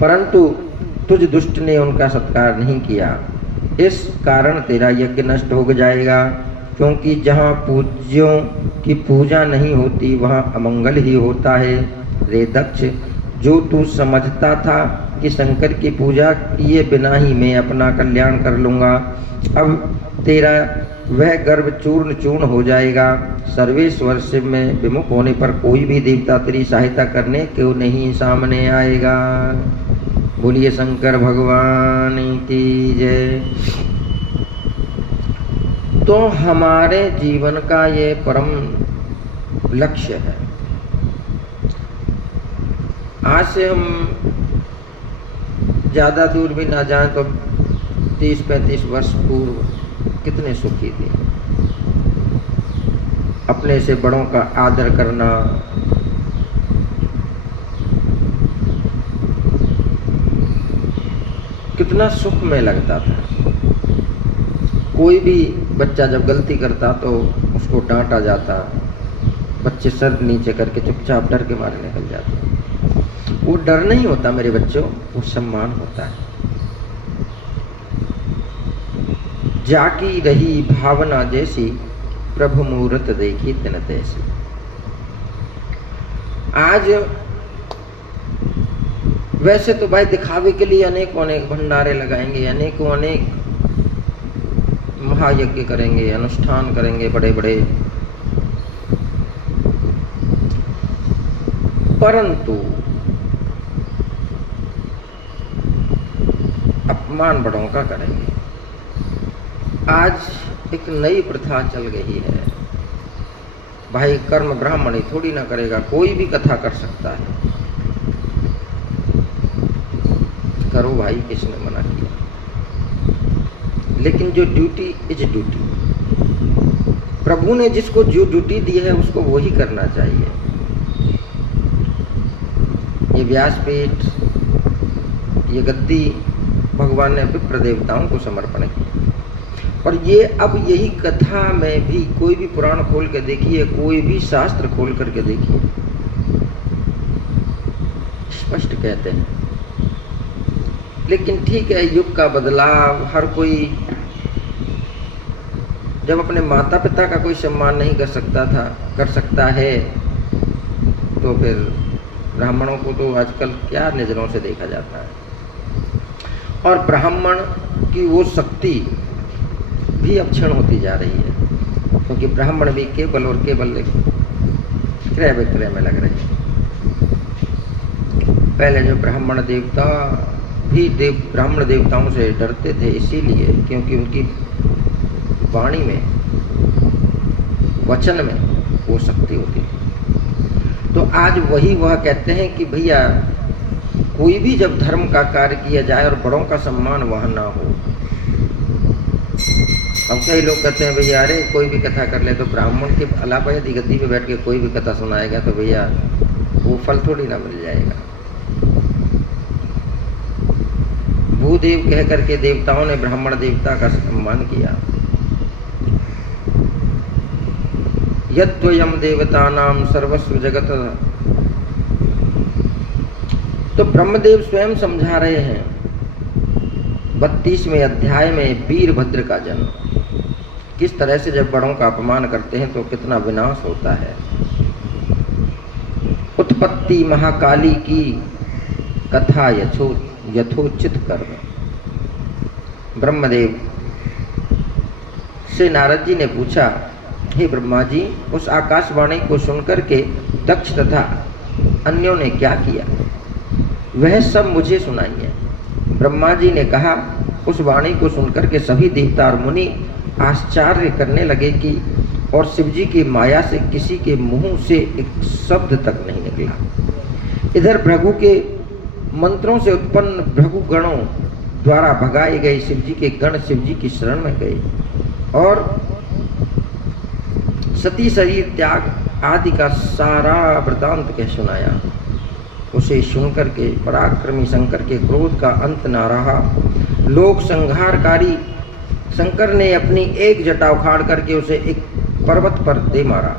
परंतु तुझ दुष्ट ने उनका सत्कार नहीं किया, इस कारण तेरा यज्ञ नष्ट हो जाएगा। क्योंकि जहाँ पूज्यों की पूजा नहीं होती वहाँ अमंगल ही होता है। रे दक्ष, जो तू समझता था कि शंकर की पूजा किए बिना ही मैं अपना कल्याण कर लूँगा। अब तेरा वह गर्भ चूर्ण चूर्ण हो जाएगा। सर्वेश्वर शिव में विमुख होने पर कोई भी देवता तेरी सहायता करने क्यों नहीं सामने आएगा। बोलिए शंकर भगवान की जय। तो हमारे जीवन का ये परम लक्ष्य है। आज से हम ज़्यादा दूर भी ना जाएं तो 30-35 वर्ष पूर्व कितने सुखी थे। अपने से बड़ों का आदर करना, कितना सुख में लगता था। कोई भी बच्चा जब गलती करता तो उसको डांटा जाता, बच्चे सर नीचे करके चुपचाप डर के मारे निकल जाते। वो डर नहीं होता मेरे बच्चों, वो सम्मान होता है। जाकी रही भावना जैसी, प्रभु मूरत देखी तिन तैसी। आज वैसे तो भाई दिखावे के लिए अनेकों अनेक भंडारे लगाएंगे, अनेकों अनेक महायज्ञ करेंगे, अनुष्ठान करेंगे बड़े बड़े, परंतु अपमान बड़ों का करेंगे। आज एक नई प्रथा चल गई है, भाई कर्म ब्राह्मण ही थोड़ी ना करेगा, कोई भी कथा कर सकता है। करो भाई, किसने मना किया? लेकिन जो ड्यूटी इज ड्यूटी, प्रभु ने जिसको जो ड्यूटी दी है उसको वही करना चाहिए। ये व्यासपीठ, ये गद्दी भगवान ने विप्र देवताओं को समर्पण किया। और ये अब यही कथा में भी कोई भी पुराण खोल के देखिए, कोई भी शास्त्र खोल करके देखिए, स्पष्ट कहते हैं। लेकिन ठीक है, युग का बदलाव, हर कोई जब अपने माता पिता का कोई सम्मान नहीं कर सकता है, तो फिर ब्राह्मणों को तो आजकल क्या नजरों से देखा जाता है। और ब्राह्मण की वो शक्ति भी अब क्षीण होती जा रही है, क्योंकि ब्राह्मण भी केवल और केवल क्रय विक्रय में लग रहे हैं। पहले जो ब्राह्मण देवता भी ब्राह्मण देवताओं से डरते थे, इसीलिए क्योंकि उनकी वाणी में, वचन में वो शक्ति होती थी। तो आज वह कहते हैं कि भैया कोई भी जब धर्म का कार्य किया जाए और बड़ों का सम्मान वहां ना हो। अब कई लोग कहते हैं भैया अरे कोई भी कथा कर ले तो ब्राह्मण के अलावा यदि गद्दी पे बैठ के कोई भी कथा सुनाएगा तो भैया वो फल थोड़ी ना मिल जाएगा। भूदेव कह करके देवताओं ने ब्राह्मण देवता का सम्मान किया। यद्वयम देवतानाम सर्वस्व जगत, तो ब्रह्मदेव स्वयं समझा रहे हैं 32वें अध्याय में वीरभद्र का जन्म, किस तरह से जब बड़ों का अपमान करते हैं तो कितना विनाश होता है। उत्पत्ति महाकाली की कथा यथोचित कर्म। ब्रह्मदेव से नारद जी ने पूछा, हे ब्रह्मा जी, उस आकाशवाणी को सुनकर के दक्ष तथा अन्यों ने क्या किया, वह सब मुझे सुनाइए। ब्रह्मा जी ने कहा, उस वाणी को सुनकर के सभी देवता और मुनि आश्चर्य करने लगे कि और शिव जी की माया से किसी के मुंह से एक शब्द तक नहीं निकला। इधर भृगु के मंत्रों से उत्पन्न भृगु गणों द्वारा भगाए गए शिव जी के गण शिव जी की शरण में गए और सती शरीर त्याग आदि का सारा वृतांत कह सुनाया। उसे सुनकर के पराक्रमी शंकर के क्रोध का अंत न रहा। लोक संहारकारी शंकर ने अपनी एक जटा उखाड़ करके उसे एक पर्वत पर दे मारा,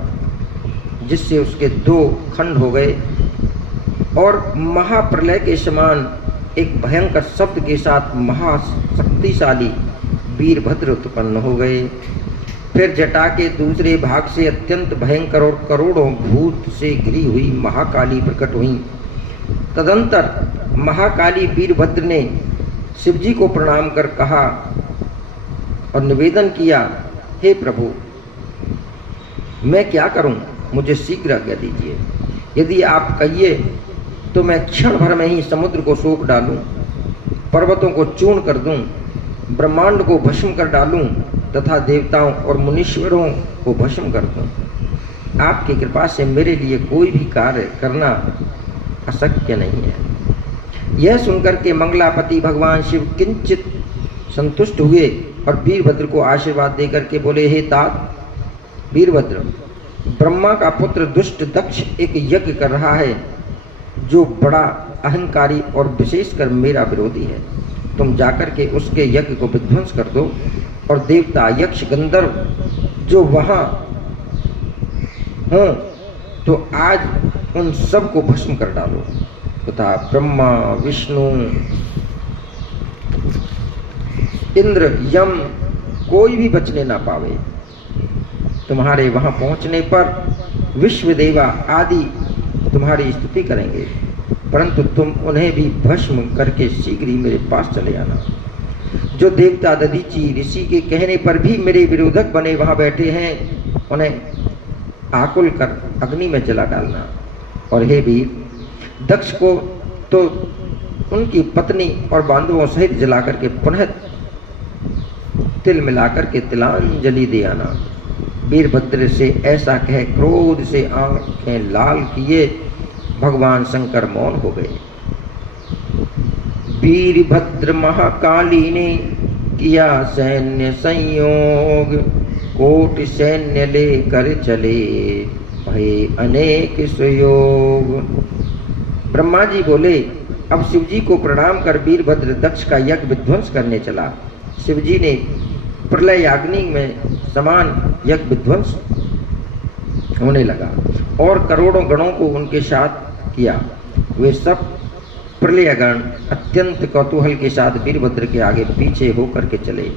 जिससे उसके 2 खंड हो गए और महाप्रलय के समान एक भयंकर शब्द के साथ महाशक्तिशाली वीरभद्र उत्पन्न हो गए। फिर जटा के दूसरे भाग से अत्यंत भयंकर और करोड़ों भूत से घिरी हुई महाकाली प्रकट हुई तदंतर महाकाली वीरभद्र ने शिवजी को प्रणाम कर कहा और निवेदन किया, हे प्रभु, मैं क्या करूं, मुझे शीघ्र आज्ञा दीजिए। यदि आप कहिए तो मैं क्षण भर में ही समुद्र को सोख डालूं, पर्वतों को चूर्ण कर दूं, ब्रह्मांड को भस्म कर डालूं तथा देवताओं और मुनीश्वरों को भस्म कर दूं। आपकी कृपा से मेरे लिए कोई भी कार्य करना अशक्य नहीं है। यह सुनकर के मंगलापति भगवान शिव किंचित संतुष्ट हुए और वीरभद्र को आशीर्वाद देकर के बोले, हे तात वीरभद्र, ब्रह्मा का पुत्र दुष्ट दक्ष एक यज्ञ कर रहा है जो बड़ा अहंकारी और विशेषकर मेरा विरोधी है। तुम जाकर के उसके यज्ञ को विध्वंस कर दो और देवता यक्ष गंधर्व जो वहां हों तो आज उन सब को भस्म कर डालो तथा ब्रह्मा विष्णु इंद्र यम कोई भी बचने ना पावे। तुम्हारे वहां पहुंचने पर विश्वदेवा आदि तुम्हारी स्तुति करेंगे, परंतु तुम उन्हें भी भस्म करके शीघ्र ही मेरे पास चले आना। जो देवता दधीची ऋषि के कहने पर भी मेरे विरोधक बने वहां बैठे हैं, उन्हें आकुल कर अग्नि में जला डालना। और हे वीर, दक्ष को तो उनकी पत्नी और बांधवों सहित जलाकर के पुनः तिल मिलाकर के तिलांजलि दे आना। वीरभद्र से ऐसा कह क्रोध से आंखें लाल किए भगवान शंकर मौन हो गए। वीरभद्र महाकाली ने किया सैन्य संयोग, कोटि सैन्य लेकर चले भये अनेक सुयोग। ब्रह्मा जी बोले, अब शिवजी को प्रणाम कर वीरभद्र दक्ष का यज्ञ विध्वंस करने चला। शिवजी ने प्रलयाग्नि में समान यज्ञ विध्वंस होने लगा और करोड़ों गणों को उनके साथ किया। वे सब प्रलयगण अत्यंत कौतूहल के साथ वीरभद्र के आगे पीछे होकर के चले।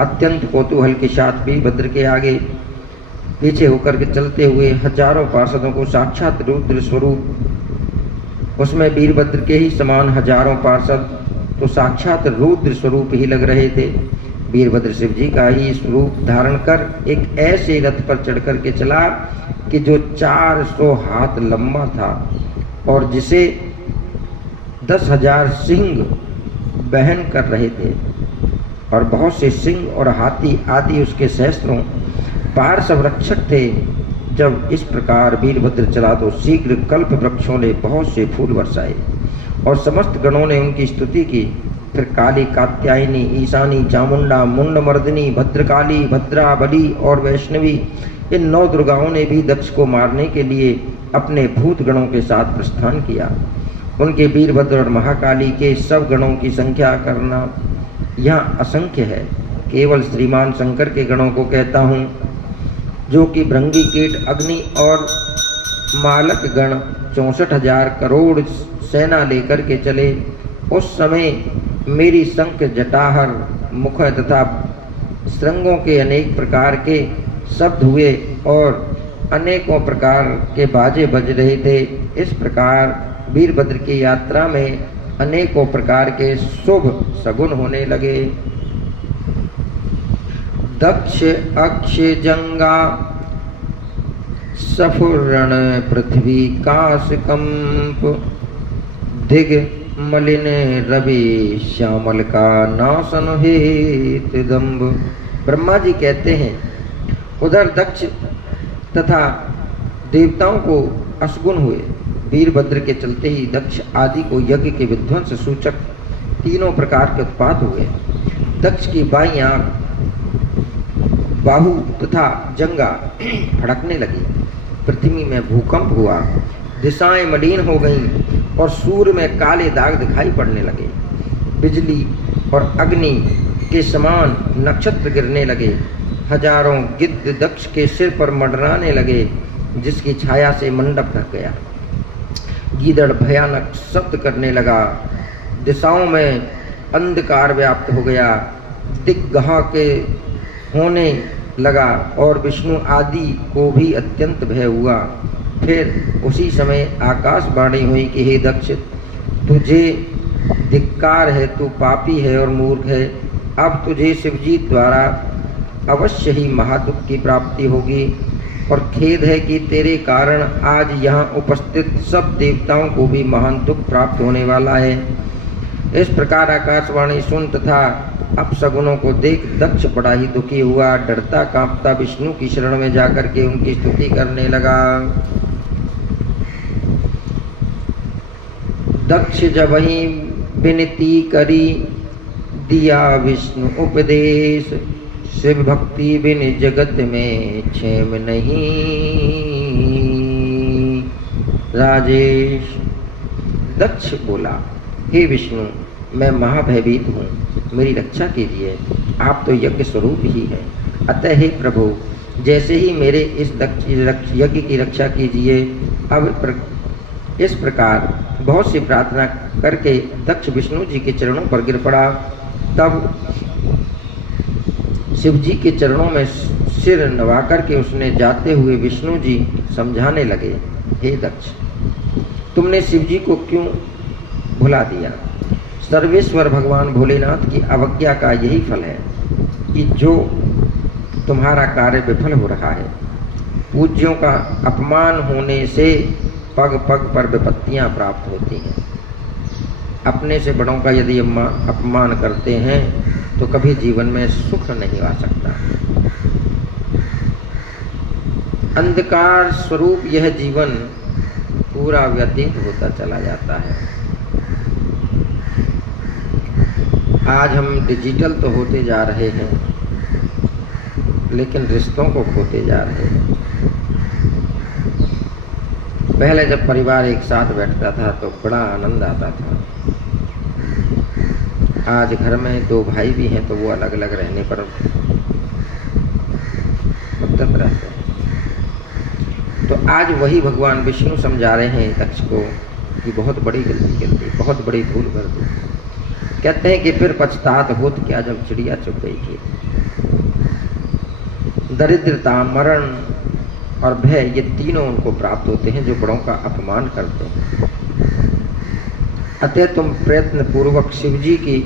अत्यंत कौतूहल के साथ वीरभद्र के आगे पीछे होकर के चलते हुए हजारों पार्षदों को साक्षात रुद्र स्वरूप, उसमें वीरभद्र के ही समान हजारों पार्षद तो साक्षात रुद्र स्वरूप ही लग रहे थे। वीरभद्र शिव जी का ही स्वरूप धारण कर एक ऐसे रथ पर चढ़ कर के चला कि जो 400 हाथ लंबा था और जिसे 10,000 सिंह बहन कर रहे थे और बहुत से सिंह और हाथी आदि उसके सहस्त्रों पार्श्व रक्षक थे। जब इस प्रकार वीरभद्र चला तो शीघ्र कल्प वृक्षों ने बहुत से फूल बरसाए और समस्त गणों ने उनकी स्तुति की। फिर काली, कात्यायनी, ईशानी, चामुंडा, मुंडमर्दिनी, भद्रकाली, भद्रा, बली और वैष्णवी, इन 9 दुर्गाओं ने भी दक्ष को मारने के लिए अपने भूत गणों के साथ प्रस्थान किया। उनके वीरभद्र और महाकाली के सब गणों की संख्या करना यहाँ असंख्य है। केवल श्रीमान शंकर के गणों को कहता हूँ, जो कि भृंगी, कीट, अग्नि और मालक गण 64,000 करोड़ सेना लेकर के चले। उस समय मेरी शंख, जटाहर, मुख तथा श्रृंगों के अनेक प्रकार के शब्द हुए और अनेकों प्रकार के बाजे बज रहे थे। इस प्रकार वीरभद्र की यात्रा में अनेकों प्रकार के शुभ सगुन होने लगे। दक्ष अक्ष जंगा सफुरण पृथ्वी काश कंप, दिग मलिन रवि श्यामल का नासन हेत दम्भ। ब्रह्मा जी कहते हैं, उधर दक्ष तथा देवताओं को असगुन हुए। वीरभद्र के चलते ही दक्ष आदि को यज्ञ के विध्वंस सूचक तीनों प्रकार के उत्पात हुए। दक्ष की बाईं आंख, बाहु तथा जंगा फड़कने लगी। पृथ्वी में भूकंप हुआ, दिशाएं मलिन हो गईं और सूर्य में काले दाग दिखाई पड़ने लगे। बिजली और अग्नि के समान नक्षत्र गिरने लगे। हजारों गिद्ध दक्ष के सिर पर मंडराने लगे, जिसकी छाया से मंडप ढक गया। गीदड़ भयानक शब्द करने लगा। दिशाओं में अंधकार व्याप्त हो गया। दिग्गहा के होने लगा और विष्णु आदि को भी अत्यंत भय हुआ। फिर उसी समय आकाशवाणी हुई कि हे दक्ष, तुझे धिक्कार है, तू पापी है और मूर्ख है। अब तुझे शिवजी द्वारा अवश्य ही महादुख की प्राप्ति होगी और खेद है कि तेरे कारण आज यहाँ उपस्थित सब देवताओं को भी महान दुख प्राप्त होने वाला है। इस प्रकार आकाशवाणी सुन तथा अपशगुनों को देख दक्ष बड़ा ही दुखी हुआ। डरता कांपता विष्णु की शरण में जाकर के उनकी स्तुति करने लगा। दक्ष जब ही विनती करी, दिया विष्णु उपदेश। शिव भक्ति बिन जगत में क्षेम नहीं। राजेश। दक्ष बोला, हे विष्णु, मैं महाभयभीत हूँ, मेरी रक्षा कीजिए। आप तो यज्ञ स्वरूप ही हैं। अतः हे प्रभु, जैसे ही मेरे इस यज्ञ की रक्षा कीजिए। अब इस प्रकार बहुत सी प्रार्थना करके दक्ष विष्णु जी के चरणों पर गिर पड़ा। तब शिव जी के चरणों में सिर नवा करके उसने जाते हुए विष्णु जी समझाने लगे, हे दक्ष, तुमने शिव जी को क्यों भुला दिया? सर्वेश्वर भगवान भोलेनाथ की अवज्ञा का यही फल है कि जो तुम्हारा कार्य विफल हो रहा है। पूज्यों का अपमान होने से पग पग पर विपत्तियां प्राप्त होती हैं। अपने से बड़ों का यदि अपमान करते हैं तो कभी जीवन में सुख नहीं आ सकता। अंधकार स्वरूप यह जीवन पूरा व्यतीत होता चला जाता है। आज हम डिजिटल तो होते जा रहे हैं, लेकिन रिश्तों को खोते जा रहे हैं। पहले जब परिवार एक साथ बैठता था तो बड़ा आनंद आता था। आज घर में दो भाई भी हैं तो वो अलग अलग रहने पर उद्यत रहते हैं। तो आज वही भगवान विष्णु समझा रहे हैं दक्ष को कि बहुत बड़ी गलती कर दी, बहुत बड़ी भूल कर दी। कहते हैं कि फिर पछतात होत क्या जब चिड़िया चुग गई थी। दरिद्रता, मरण और भय, ये तीनों उनको प्राप्त होते हैं जो बड़ों का अपमान करते हैं। अतः तुम प्रयत्न पूर्वक शिव जी की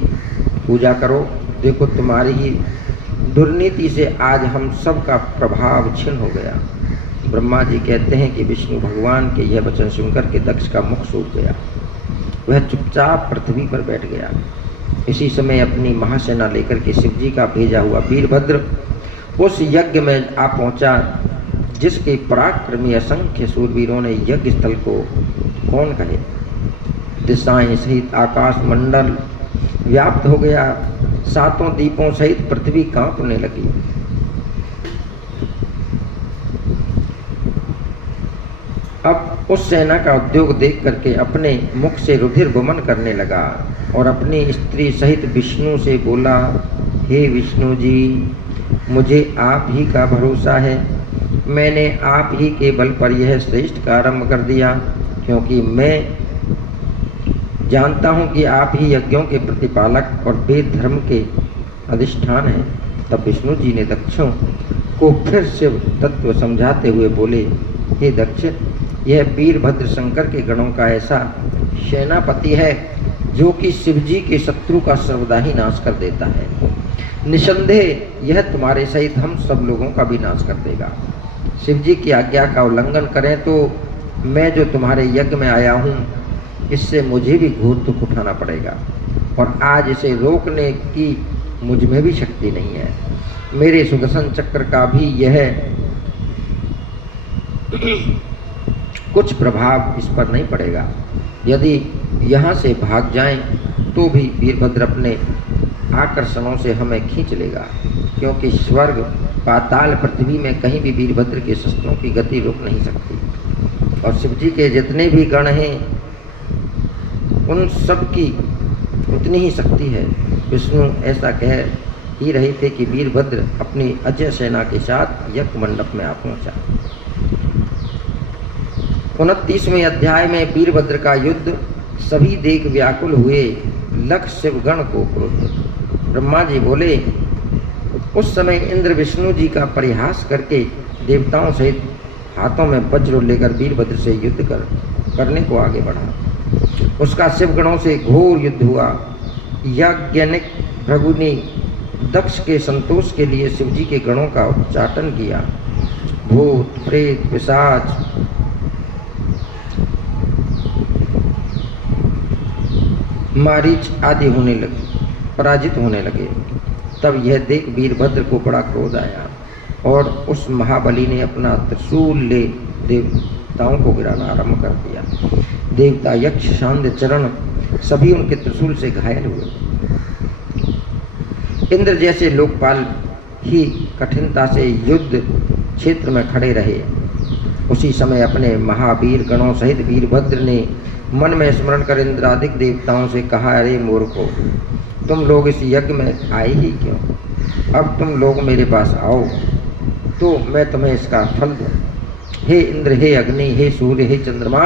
पूजा करो। देखो, तुम्हारी ही दुर्नीति से आज हम सब का प्रभाव छिन्न हो गया। ब्रह्मा जी कहते हैं कि विष्णु भगवान के यह वचन सुनकर के दक्ष का मुख सूख गया। वह चुपचाप पृथ्वी पर बैठ गया। इसी समय अपनी महासेना लेकर के शिव जी का भेजा हुआ वीरभद्र उस यज्ञ में आ पहुंचा, जिसके पराक्रमी असंख्य सूरवीरों ने यज्ञ स्थल को कौन कहे। दिशाएं सहित आकाश मंडल व्याप्त हो गया। सातों दीपों सहित पृथ्वी कांपने लगी। अब उस सेना का उद्योग देख करके अपने मुख से रुधिर गुमन करने लगा और अपनी स्त्री सहित विष्णु से बोला, हे विष्णु जी, मुझे आप ही का भरोसा है। मैंने आप ही के बल पर यह श्रेष्ठ आरंभ कर दिया, क्योंकि मैं जानता हूं कि आप ही यज्ञों के प्रतिपालक और वेद धर्म के अधिष्ठान हैं। तब विष्णु जी ने दक्षों को फिर शिव तत्व समझाते हुए बोले, हे दक्ष, यह वीरभद्र शंकर के गणों का ऐसा सेनापति है जो कि शिव जी के शत्रु का सर्वदा ही नाश कर देता है। निसंदेह यह तुम्हारे सहित हम सब लोगों का भी नाश कर देगा। शिव जी की आज्ञा का उल्लंघन करें तो मैं जो तुम्हारे यज्ञ में आया हूँ, इससे मुझे भी घोर दुख उठाना पड़ेगा और आज इसे रोकने की मुझ में भी शक्ति नहीं है। मेरे सुदर्शन चक्र का भी यह कुछ प्रभाव इस पर नहीं पड़ेगा। यदि यहाँ से भाग जाएं तो भी वीरभद्र अपने आकर्षणों से हमें खींच लेगा, क्योंकि स्वर्ग, पाताल, पृथ्वी में कहीं भी वीरभद्र के शस्त्रों की गति रुक नहीं सकती। और शिव जी के जितने भी गण हैं उन सब की उतनी ही शक्ति है। विष्णु ऐसा कह ही रहे थे कि वीरभद्र अपनी अजय सेना के साथ यज्ञ मंडप में आ पहुंचा। 29वें अध्याय में वीरभद्र का युद्ध सभी देख व्याकुल हुए। लख शिवगण को क्रोधित। ब्रह्मा जी बोले, उस समय इंद्र विष्णु जी का परिहास करके देवताओं सहित हाथों में वज्र लेकर वीरभद्र से युद्ध करने को आगे बढ़ा। उसका शिवगणों से घोर युद्ध हुआ। याज्ञनिक भृगु ने दक्ष के संतोष के लिए शिवजी के गणों का उच्चाटन किया। भूत, प्रेत, पिशाच, मारीच आदि पराजित होने लगे। तब यह देख वीरभद्र को बड़ा क्रोध आया और उस महाबली ने अपना त्रिशूल ले देवताओं को गिराना आरंभ कर दिया। देवता, यक्ष, शांद, चरण सभी उनके त्रिशूल से घायल हुए। इंद्र जैसे लोकपाल ही कठिनता से युद्ध क्षेत्र में खड़े रहे। उसी समय अपने महावीर गणों सहित वीरभद्र ने मन में स्मरण कर इंद्रादिक देवताओं से कहा, अरे मूर्खों, तुम लोग इस यज्ञ में आए ही क्यों? अब तुम लोग मेरे पास आओ तो मैं तुम्हें इसका फल दूं। हे इंद्र, हे अग्नि, हे सूर्य, हे चंद्रमा,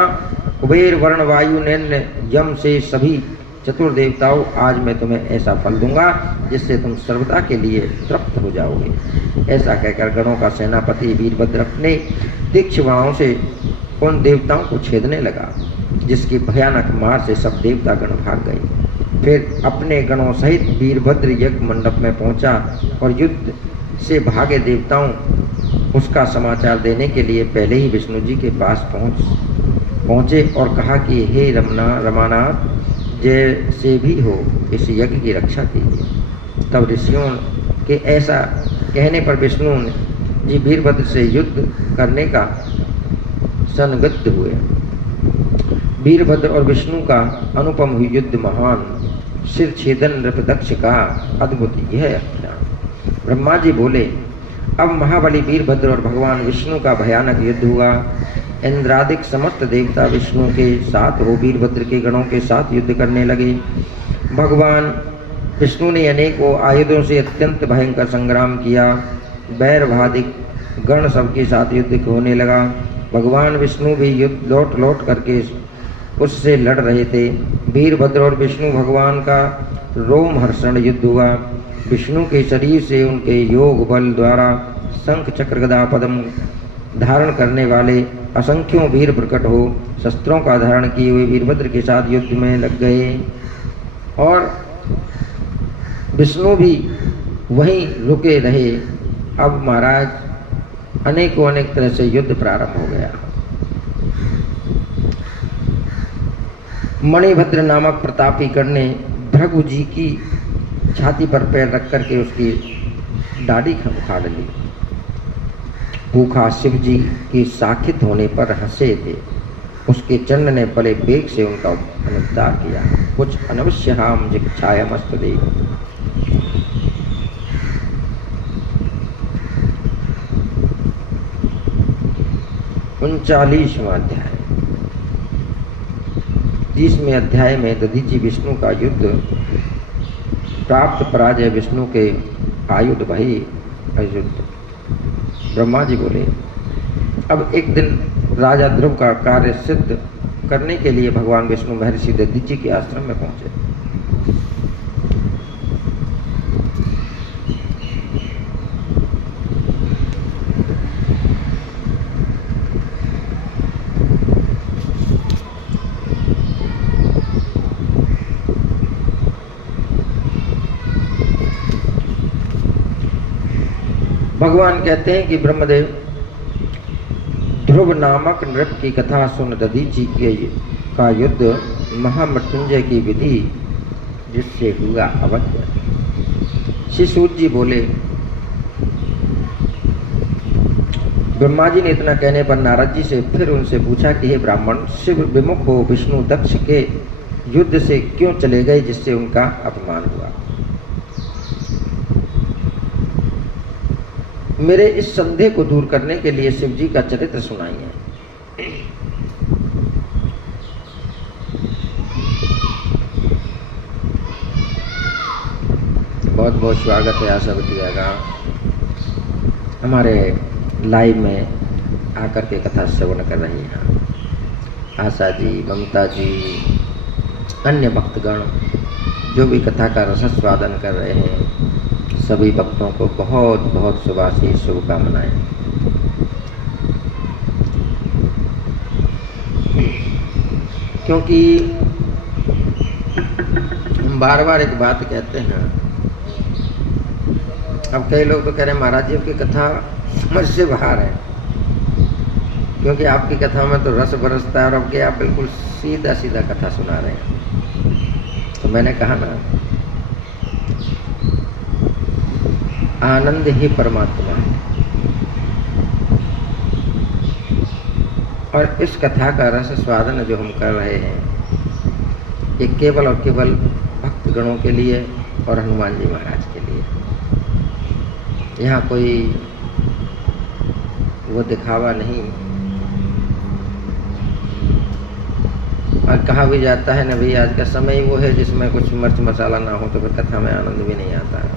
कुबेर, वरुण, वायु, नैन्य, यम से सभी चतुर्देवताओं, आज मैं तुम्हें ऐसा फल दूंगा जिससे तुम सर्वदा के लिए तृप्त हो जाओगे। ऐसा कहकर गणों का सेनापति वीरभद्र अपने तीक्ष्ण बाणों से उन देवताओं को छेदने लगा, जिसकी भयानक मार से सब देवता गण भाग गए। फिर अपने गणों सहित वीरभद्र यज्ञ मंडप में पहुंचा और युद्ध से भागे देवताओं उसका समाचार देने के लिए पहले ही विष्णु जी के पास पहुंचे और कहा कि हे रमानाथ, जैसे भी हो इस यज्ञ की रक्षा कीजिए। तब ऋषियों के ऐसा कहने पर विष्णु जी वीरभद्र से युद्ध करने का संगत हुए। वीरभद्र और विष्णु का अनुपम युद्ध महान, सिर छेदन नृपदक्ष का अद्भुत यह आख्यान। ब्रह्मा जी बोले, अब महाबली वीरभद्र और भगवान विष्णु का भयानक युद्ध हुआ। इंद्रादिक समस्त देवता विष्णु के साथ वो वीरभद्र के गणों के साथ युद्ध करने लगे। भगवान विष्णु ने अनेकों आयुधों से अत्यंत भयंकर संग्राम किया। वैरभादिक गण सबके साथ युद्ध होने लगा। भगवान विष्णु भी युद्ध लौट लौट करके उससे लड़ रहे थे। वीरभद्र और विष्णु भगवान का रोमहर्षण युद्ध हुआ। विष्णु के शरीर से उनके योग बल द्वारा शंख, चक्र, गदा, पद्म धारण करने वाले असंख्यों वीर प्रकट हो शस्त्रों का धारण किए हुए वीरभद्र के साथ युद्ध में लग गए और विष्णु भी वहीं रुके रहे। अब महाराज अनेक तरह से युद्ध प्रारंभ हो गया। मणिभद्र नामक प्रतापी गण ने भृगु जी की छाती पर पैर रख करके उसकी दाढ़ी उखाड़ ली। भूखा शिव जी के साखित होने पर हंसे थे। उसके चंड ने बड़े वेग से उनका अनुद्धार किया। कुछ अनवश्य हम जिच्छायमस्तु दे। 39वां अध्याय। 30वें अध्याय में दधीचि विष्णु का युद्ध प्राप्त पराजय विष्णु के आयुध भई अयुद्ध। ब्रह्मा जी बोले, अब एक दिन राजा ध्रुव का कार्य सिद्ध करने के लिए भगवान विष्णु महर्षि दधीचि के आश्रम में पहुंचे। भगवान कहते हैं कि ब्रह्मदेव, ध्रुव नामक नृप की कथा सुन दधीचि का युद्ध महामृत्युंजय की विधि जिससे हुआ अवश्य। श्री सूत जी बोले, ब्रह्मा जी ने इतना कहने पर नारद जी से फिर उनसे पूछा कि हे ब्राह्मण, शिव विमुख हो विष्णु दक्ष के युद्ध से क्यों चले गए जिससे उनका अपमान हुआ? मेरे इस संदेह को दूर करने के लिए शिव जी का चरित्र सुनाइए। बहुत बहुत स्वागत है आशा बिटिया का हमारे लाइव में आकर के कथा श्रवण कर रही हैं। आशा जी, ममता जी, अन्य भक्तगण जो भी कथा का रसस्वादन कर रहे हैं, सभी भक्तों को बहुत बहुत शुभाशीष शुभकामनाएं। क्योंकि बार बार एक बात कहते हैं। अब कई लोग तो कह रहे हैं महाराज जी की कथा समझ से बाहर है, क्योंकि आपकी कथा में तो रस बरसता है और अब के आप बिल्कुल सीधा सीधा कथा सुना रहे हैं। तो मैंने कहा ना, आनंद ही परमात्मा है और इस कथा का रस स्वादन जो हम कर रहे हैं ये केवल और केवल भक्त गणों के लिए और हनुमान जी महाराज के लिए। यहाँ कोई वो दिखावा नहीं। और कहा भी जाता है ना भाई, आज का समय ही वो है जिसमें कुछ मिर्च मसाला ना हो तो फिर कथा में आनंद भी नहीं आता है।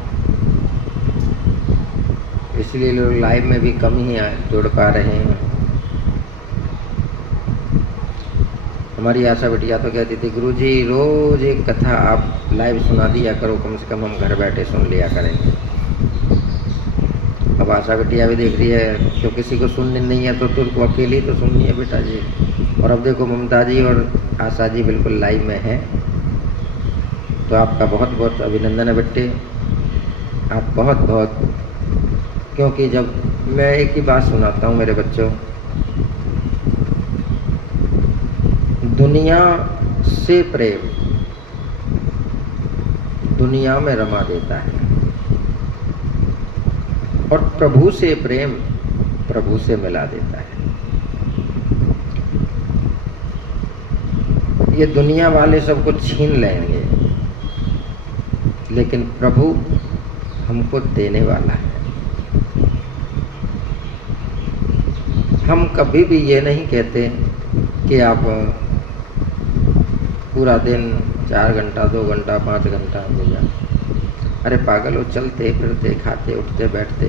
इसलिए लोग लाइव में भी कम ही जुड़ पा रहे हैं। हमारी आशा बिटिया तो कहती थी, गुरुजी रोज एक कथा आप लाइव सुना दिया करो, कम से कम हम घर बैठे सुन लिया करेंगे। अब आशा बिटिया भी देख रही है, तो किसी को सुननी नहीं है तो तुमको अकेली तो सुननी है बेटा जी। और अब देखो ममता जी और आशा जी बिल्कुल लाइव में है। तो आपका बहुत बहुत अभिनंदन है बेटे, आप बहुत बहुत। क्योंकि जब मैं एक ही बात सुनाता हूँ मेरे बच्चों, दुनिया से प्रेम दुनिया में रमा देता है और प्रभु से प्रेम प्रभु से मिला देता है। ये दुनिया वाले सब कुछ छीन लेंगे, लेकिन प्रभु हमको देने वाला है। हम कभी भी ये नहीं कहते कि आप पूरा दिन 4 घंटा 2 घंटा 5 घंटा हो जाए। अरे पागल हो, चलते फिरते खाते उठते बैठते।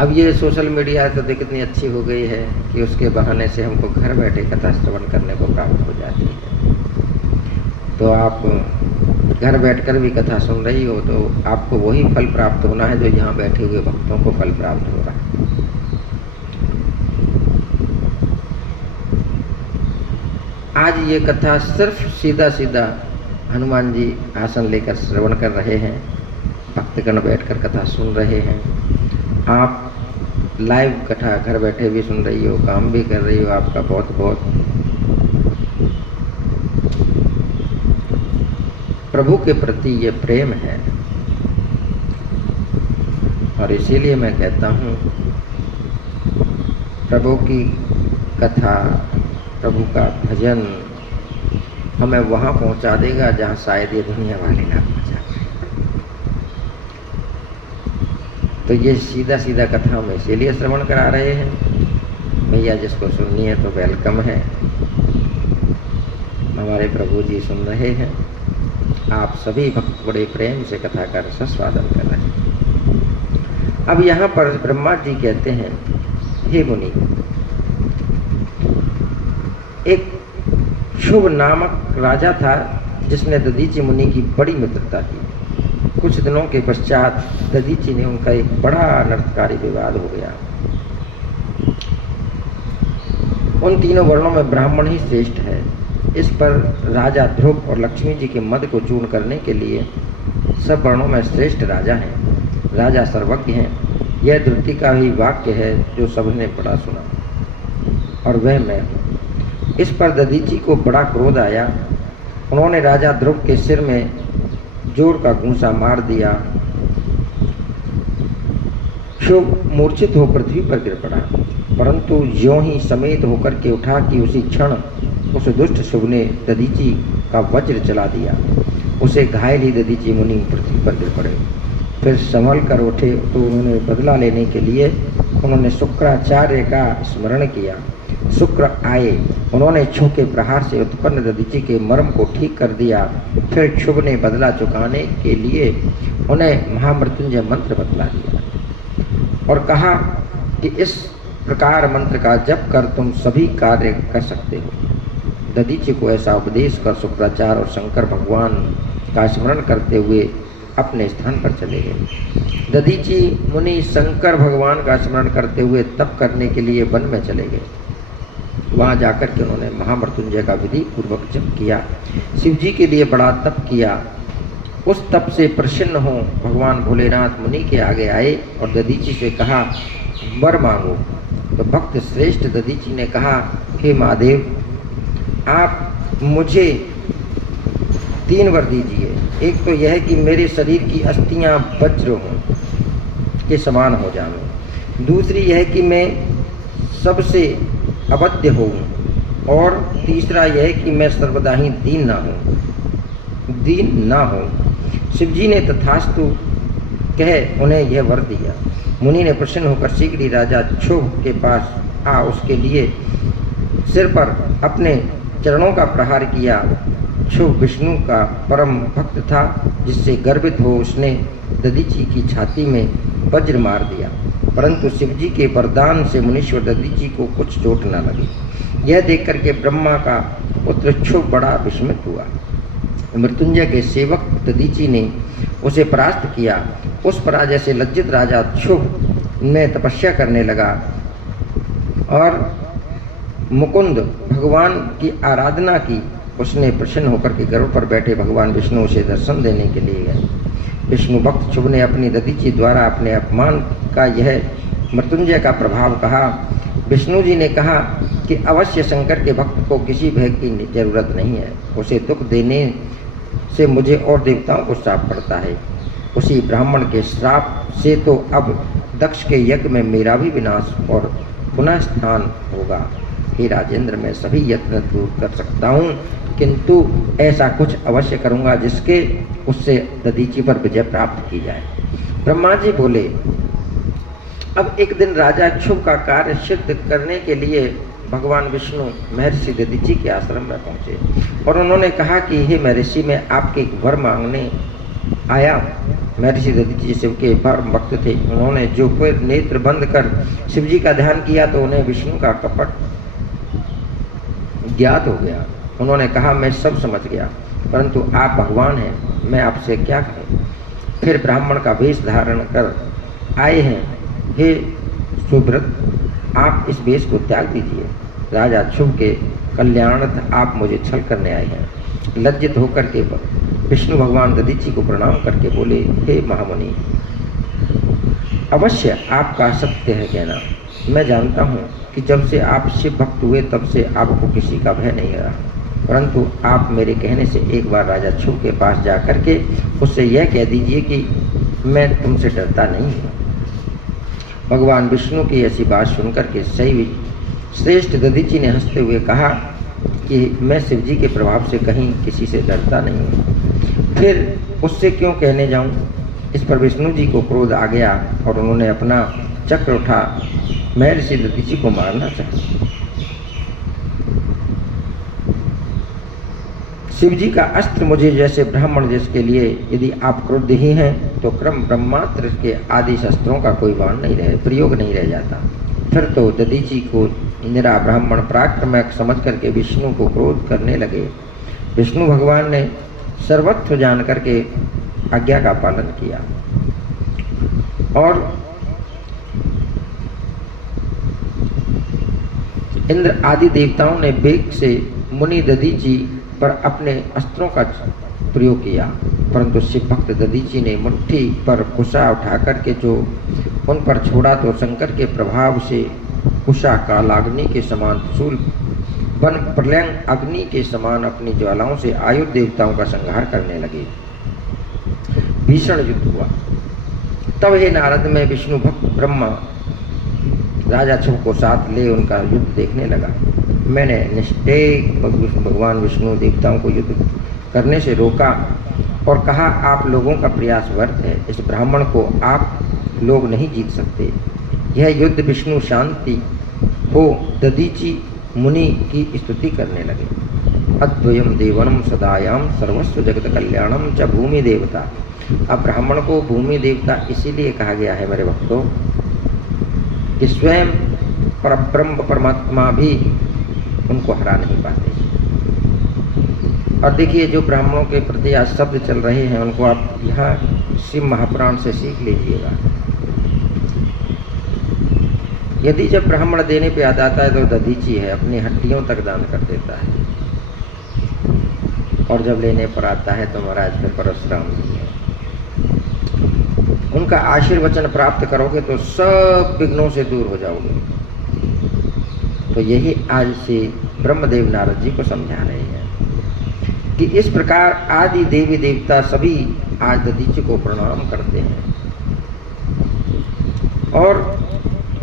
अब ये सोशल मीडिया तो कितनी अच्छी हो गई है कि उसके बहाने से हमको घर बैठे कथा श्रवण करने को प्राप्त हो जाती है। तो आप घर बैठकर भी कथा सुन रही हो तो आपको वही फल प्राप्त होना है जो यहाँ बैठे हुए भक्तों को फल प्राप्त हो रहा है। आज ये कथा सिर्फ सीधा सीधा हनुमान जी आसन लेकर श्रवण कर रहे हैं, भक्तगण बैठकर कथा सुन रहे हैं। आप लाइव कथा घर बैठे भी सुन रही हो, काम भी कर रही हो, आपका बहुत बहुत प्रभु के प्रति ये प्रेम है। और इसीलिए मैं कहता हूँ, प्रभु की कथा प्रभु का भजन हमें वहाँ पहुँचा देगा जहाँ शायद ये दुनिया वाले ना पहुँचा। तो ये सीधा सीधा कथा हम इसीलिए श्रवण करा रहे हैं। भैया जिसको सुननी है तो वेलकम है। हमारे प्रभु जी सुन रहे हैं, आप सभी भक्त बड़े प्रेम से कथा का रसास्वादन कर रहे हैं। अब यहाँ पर ब्रह्मा जी कहते हैं, हे मुनि, एक शुभ नामक राजा था जिसने दधीचि मुनि की बड़ी मित्रता की। कुछ दिनों के पश्चात दधीचि ने उनका एक बड़ा अनर्थकारी विवाद हो गया। उन तीनों वर्णों में ब्राह्मण ही श्रेष्ठ है। इस पर राजा ध्रुव और लक्ष्मी जी के मद को चूर्ण करने के लिए सब वर्णों में श्रेष्ठ राजा हैं, राजा सर्वज्ञ हैं। यह द्रुति का ही वाक्य है जो सबने बड़ा सुना, और वह मैं हूँ। इस पर दधीचि को बड़ा क्रोध आया। उन्होंने राजा ध्रुव के सिर में जोर का घूंसा मार दिया। शुभ मूर्छित हो पृथ्वी पर गिर पड़ा, परंतु ज्यों ही समेत होकर के उठा कि उसी क्षण उस दुष्ट शुभ ने दधीचि का वज्र चला दिया। उसे घायल ही दधीचि मुनि पृथ्वी पर गिर पड़े। फिर संभल कर उठे तो उन्होंने बदला लेने के लिए उन्होंने शुक्राचार्य का स्मरण किया। शुक्र आए, उन्होंने छू के प्रहार से उत्पन्न दधीचि के मर्म को ठीक कर दिया। फिर शुभ ने बदला चुकाने के लिए उन्हें महामृत्युंजय मंत्र बतला दिया और कहा कि इस प्रकार मंत्र का जप कर तुम सभी कार्य कर सकते हो। दधीचि को ऐसा उपदेश कर शुक्राचार्य और शंकर भगवान का स्मरण करते हुए अपने स्थान पर चले गए। दधीचि मुनि शंकर भगवान का स्मरण करते हुए तप करने के लिए वन में चले गए। वहाँ जाकर के उन्होंने महामृत्युंजय का विधि पूर्वक जप किया, शिव जी के लिए बड़ा तप किया। उस तप से प्रसन्न हो भगवान भोलेनाथ मुनि के आगे आए और दधीची से कहा, वर मांगो। तो भक्त श्रेष्ठ दधीची ने कहा, हे महादेव, आप मुझे 3 वर दीजिए। एक तो यह कि मेरे शरीर की अस्थियां वज्र हों के समान हो जाऊं, दूसरी यह कि मैं सबसे अवध्य होऊं, और तीसरा यह कि मैं सर्वदा ही दीन ना हो। शिवजी ने तथास्तु कह उन्हें यह वर दिया। मुनि ने प्रसन्न होकर शीघ्र ही राजा क्षुभ के पास आ उसके लिए सिर पर अपने चरणों का प्रहार किया। क्षुभ विष्णु का परम भक्त था, जिससे गर्वित हो उसने दधीची की छाती में वज्र मार दिया, परंतु शिवजी के वरदान से मुनीश्वर दधीची को कुछ चोट न लगी। यह देख करके ब्रह्मा का पुत्र क्षुभ बड़ा विस्मित हुआ। मृत्युंजय के सेवक दधीची ने उसे परास्त किया। उस पराजय से लज्जित राजा क्षुभ में तपस्या करने लगा और मुकुंद भगवान की आराधना की। उसने प्रसन्न होकर के गर्व पर बैठे भगवान विष्णु उसे दर्शन देने के लिए गए। विष्णु भक्त शुभ ने अपनी दधीची द्वारा अपने अपमान का यह मृत्युंजय का प्रभाव कहा। विष्णु जी ने कहा कि अवश्य शंकर के भक्त को किसी भय की जरूरत नहीं है, उसे दुख देने से मुझे और देवताओं को श्राप पड़ता है। उसी ब्राह्मण के श्राप से तो अब दक्ष के यज्ञ में मेरा भी विनाश और पुनः स्थान होगा। हे राजेंद्र, मैं सभी यत्न दूर कर सकता हूँ, किंतु ऐसा कुछ अवश्य करूँगा जिसके उससे दधीची पर विजय प्राप्त की जाए। ब्रह्मा जी बोले, अब एक दिन राजा क्षुभ का कार्य सिद्ध करने के लिए भगवान विष्णु महर्षि दधीची के आश्रम में पहुँचे और उन्होंने कहा कि हे महर्षि, मैं आपके वर मांगने आया। महर्षि दधीची शिव के परम भक्त थे। उन्होंने जो फिर नेत्र बंद कर शिव जी का ध्यान किया तो उन्हें विष्णु का कपट ज्ञात हो गया। उन्होंने कहा, मैं सब समझ गया, परंतु आप भगवान हैं, मैं आपसे क्या कहूँ। फिर ब्राह्मण का वेश धारण कर आए हैं। हे सुब्रत, आप इस वेश को त्याग दीजिए। राजा क्षुभ के कल्याणार्थ आप मुझे छल करने आए हैं। लज्जित होकर के विष्णु भगवान दधीची को प्रणाम करके बोले, हे महामुनि, अवश्य आपका सत्य है कहना। मैं जानता हूँ कि जब से आप शिव भक्त हुए तब से आपको किसी का भय नहीं रहा, परंतु आप मेरे कहने से एक बार राजा क्षुभ के पास जा करके उससे यह कह दीजिए कि मैं तुमसे डरता नहीं हूँ। भगवान विष्णु की ऐसी बात सुनकर के सही श्रेष्ठ दधीची ने हंसते हुए कहा कि मैं शिवजी के प्रभाव से कहीं किसी से डरता नहीं हूँ, फिर उससे क्यों कहने जाऊँ। इस पर विष्णु जी को क्रोध आ गया और उन्होंने अपना चक्र उठा महर्षि दधीची को मारना चाहा। शिवजी का अस्त्र मुझे जैसे ब्राह्मण जिसके लिए यदि आप क्रुद्ध ही हैं तो क्रम ब्रह्मास्त्र के आदि शस्त्रों का कोई प्रयोग नहीं रह जाता। फिर तो दधीची को निरा ब्राह्मण पराक्रमक समझ करके विष्णु को क्रोध करने लगे। विष्णु भगवान ने सर्वत्र जान करके आज्ञा का पालन किया और इंद्र आदि देवताओं ने वेग से मुनि दधीची पर अपने अस्त्रों का प्रयोग किया, परंतु शिव भक्त दधीची ने मुट्ठी पर कुशा उठा करके जो उन पर छोड़ा तो शंकर के प्रभाव से कुशा कालाग्नि के समान शूल बन प्रलयंग अग्नि के समान अपनी ज्वालाओं से आयु देवताओं का संहार करने लगे। भीषण युद्ध हुआ। तब हे नारद, में विष्णु भक्त ब्रह्मा राजा क्षुभ को साथ ले उनका युद्ध देखने लगा। मैंने निष्ठेय भगवान विष्णु देवताओं को युद्ध करने से रोका और कहा, आप लोगों का प्रयास व्यर्थ है, इस ब्राह्मण को आप लोग नहीं जीत सकते। यह युद्ध विष्णु शांति हो दधीची मुनि की स्तुति करने लगे। अद्वयम देवनम सदायाम सर्वस्व जगत कल्याणम च भूमि देवता। अब ब्राह्मण को भूमि देवता इसीलिए कहा गया है मेरे भक्तों कि स्वयं परब्रह्म परमात्मा भी उनको हरा नहीं पाते। और देखिए, जो ब्राह्मणों के प्रति आज शब्द चल रहे हैं उनको आप यहाँ शिव महापुराण से सीख लीजिएगा। यदि जब ब्राह्मण देने पे आ जाता है तो दधीची है, अपनी हड्डियों तक दान कर देता है, और जब लेने पर आता है तो महाराज फिर परशुराम जी है। उनका आशीर्वचन प्राप्त करोगे तो सब विघ्नों से दूर हो जाओगे। तो यही आज से ब्रह्मदेव नारद जी को समझा रहे हैं कि इस प्रकार आदि देवी देवता सभी आज दधीचि को प्रणाम करते हैं, और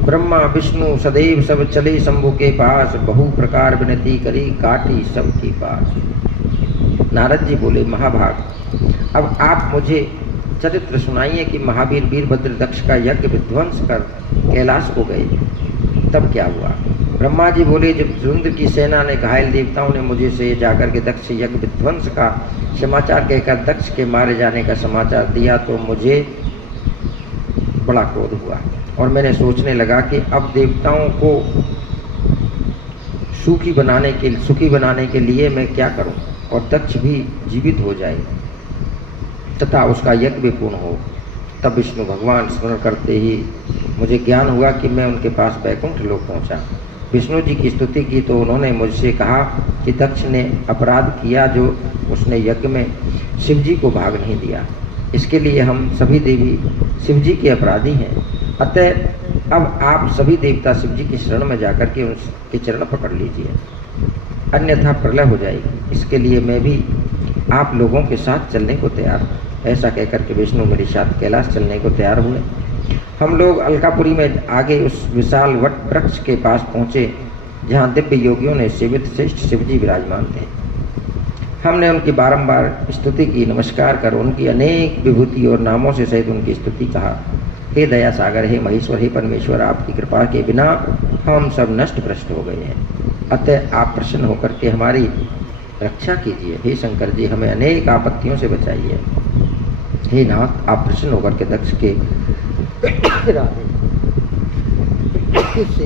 ब्रह्मा विष्णु सदैव सब चले शंभु के पास, बहु प्रकार विनती करी काटी सबके पास। नारद जी बोले, महाभाग, अब आप मुझे चरित्र सुनाइए कि महावीर वीरभद्र दक्ष का यज्ञ विध्वंस कर कैलाश को गए, तब क्या हुआ। ब्रह्मा जी बोले, जब रुद्र की सेना ने घायल देवताओं ने मुझे से जाकर के दक्ष यज्ञ विध्वंस का समाचार कहकर दक्ष के मारे जाने का समाचार दिया तो मुझे बड़ा क्रोध हुआ, और मैंने सोचने लगा कि अब देवताओं को सुखी बनाने के लिए मैं क्या करूं, और दक्ष भी जीवित हो जाए तथा उसका यज्ञ भी पूर्ण हो। तब विष्णु भगवान स्मरण करते ही मुझे ज्ञान हुआ कि मैं उनके पास बैकुंठ लोक पहुंचा। विष्णु जी की स्तुति की तो उन्होंने मुझसे कहा कि दक्ष ने अपराध किया जो उसने यज्ञ में शिव जी को भाग नहीं दिया, इसके लिए हम सभी देवी शिव जी के अपराधी हैं। अतः अब आप सभी देवता शिव जी की शरण में जाकर के उनके चरण पकड़ लीजिए, अन्यथा प्रलय हो जाएगी। इसके लिए मैं भी आप लोगों के साथ चलने को तैयार हूँ। ऐसा कहकर के विष्णु मेरे साथ कैलाश चलने को तैयार हुए। हम लोग अलकापुरी में आगे उस विशाल वट वृक्ष के पास पहुँचे जहाँ दिव्य योगियों ने सेवित श्रेष्ठ शिव जी विराजमान थे। हमने उनकी बारंबार स्तुति की, नमस्कार कर उनकी अनेक विभूति और नामों से सहित उनकी स्तुति कहा। हे दया सागर, हे महेश्वर, हे परमेश्वर, आपकी कृपा के बिना हम सब नष्ट भ्रष्ट हो गए हैं, अतः आप प्रसन्न होकर के हमारी रक्षा कीजिए। हे शंकर जी, हमें अनेक आपत्तियों से बचाइए। हे नाथ, आप प्रसन्न होकर के दक्ष के